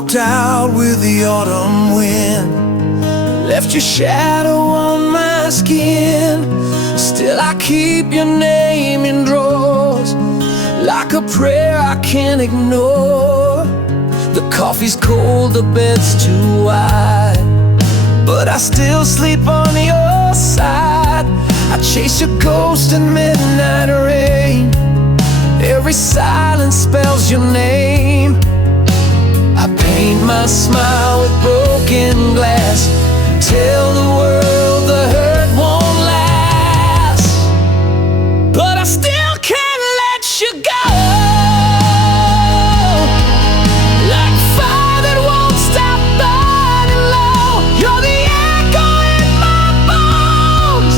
walked out with the autumn wind, left your shadow on my skin. Still I keep your name in drawers, like a prayer I can't ignore. The coffee's cold, the bed's too wide, but I still sleep on your side. I chase your ghost in midnight rain. Every silence spells your name. I paint my smile with broken glass, tell the world the hurt won't last. But I still can't let you go, like fire that won't stop burning low. You're the echo in my bones,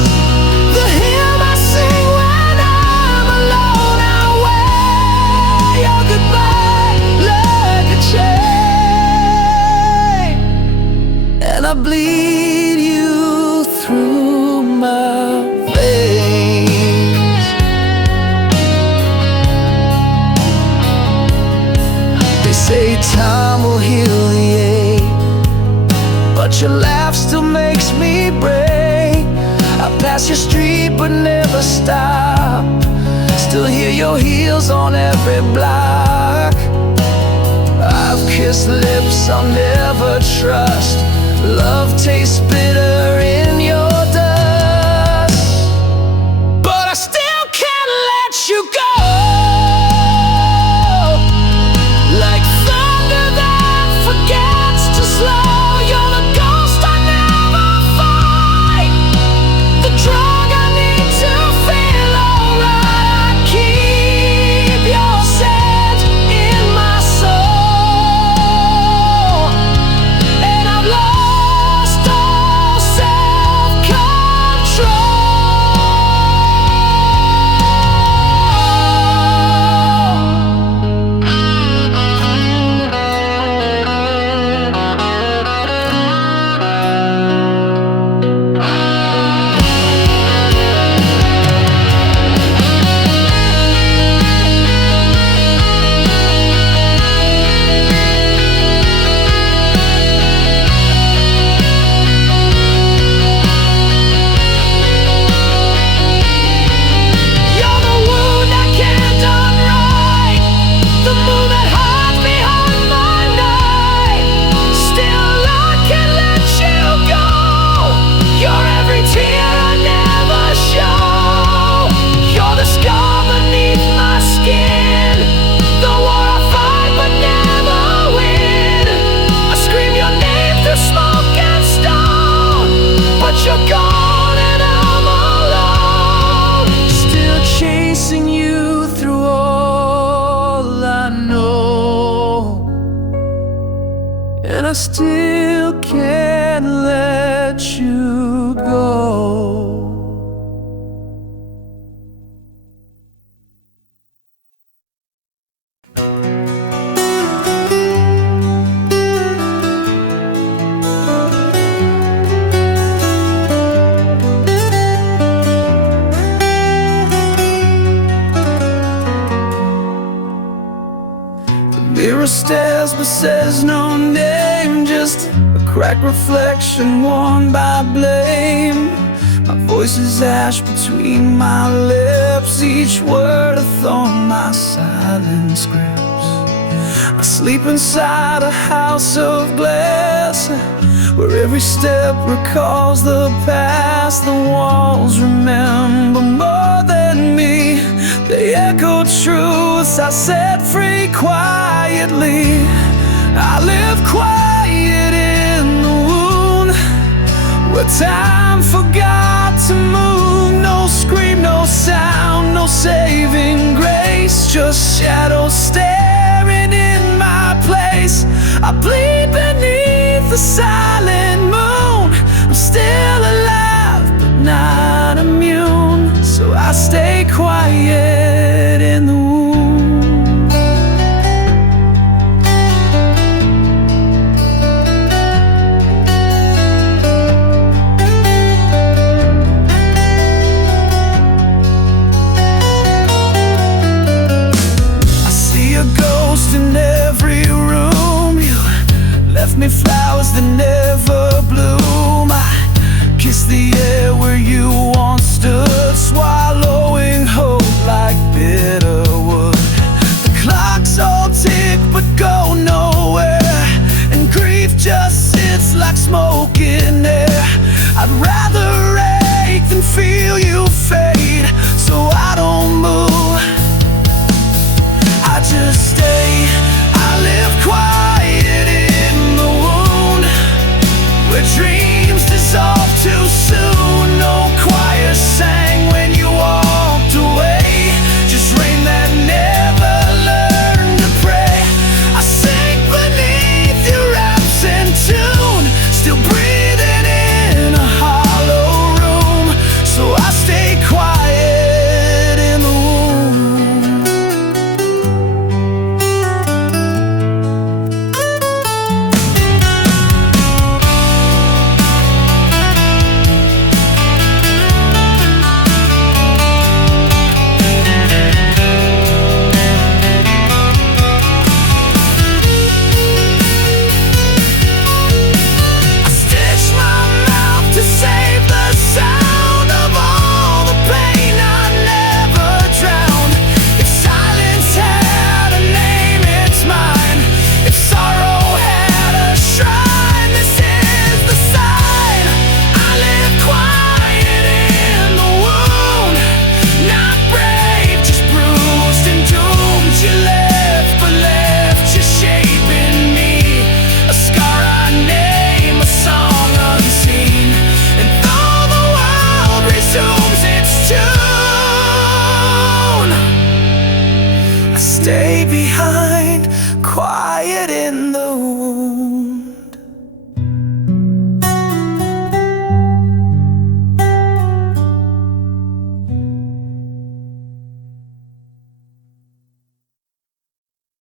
the hymn I sing when I'm alone. I wear your goodbye like a chain, and I bleed you through my veins. They say time will heal the ache, but your laugh still makes me break. I pass your street but never stop, still hear your heels on every block. I've kissed lips I'll never trust, love tastes bitter in your dust. But I still can't let you go, like thunder that forgets to slow. You're the ghost I never fight, the drug I need to feel alright. I keep your scent in my soul, and I've lost all self-control. You're the wound I can't unwrite, the moon that hides behind my night. Still I can't let you go, you're every tear I never show. You're the scar beneath my skin, the war I fight but never win. I scream your name through smoke and stone, but you're gone and I'm alone, still chasing you through all I know. And I still can't let you go. Mirror stares but says no name, just a cracked reflection worn by blame. My voice is ash between my lips, each word a thorn my silence grips. I sleep inside a house of glass, where every step recalls the past. The walls remember more than me, they echo truths I set free quietly. I live quiet in the wound, where time forgot to move. No scream, no sound, no saving grace, just shadows staring in my place. I bleed beneath the silent moon, I'm still alive but not immune, so I stay quiet in the wound. I see a ghost in every room, you me flowers that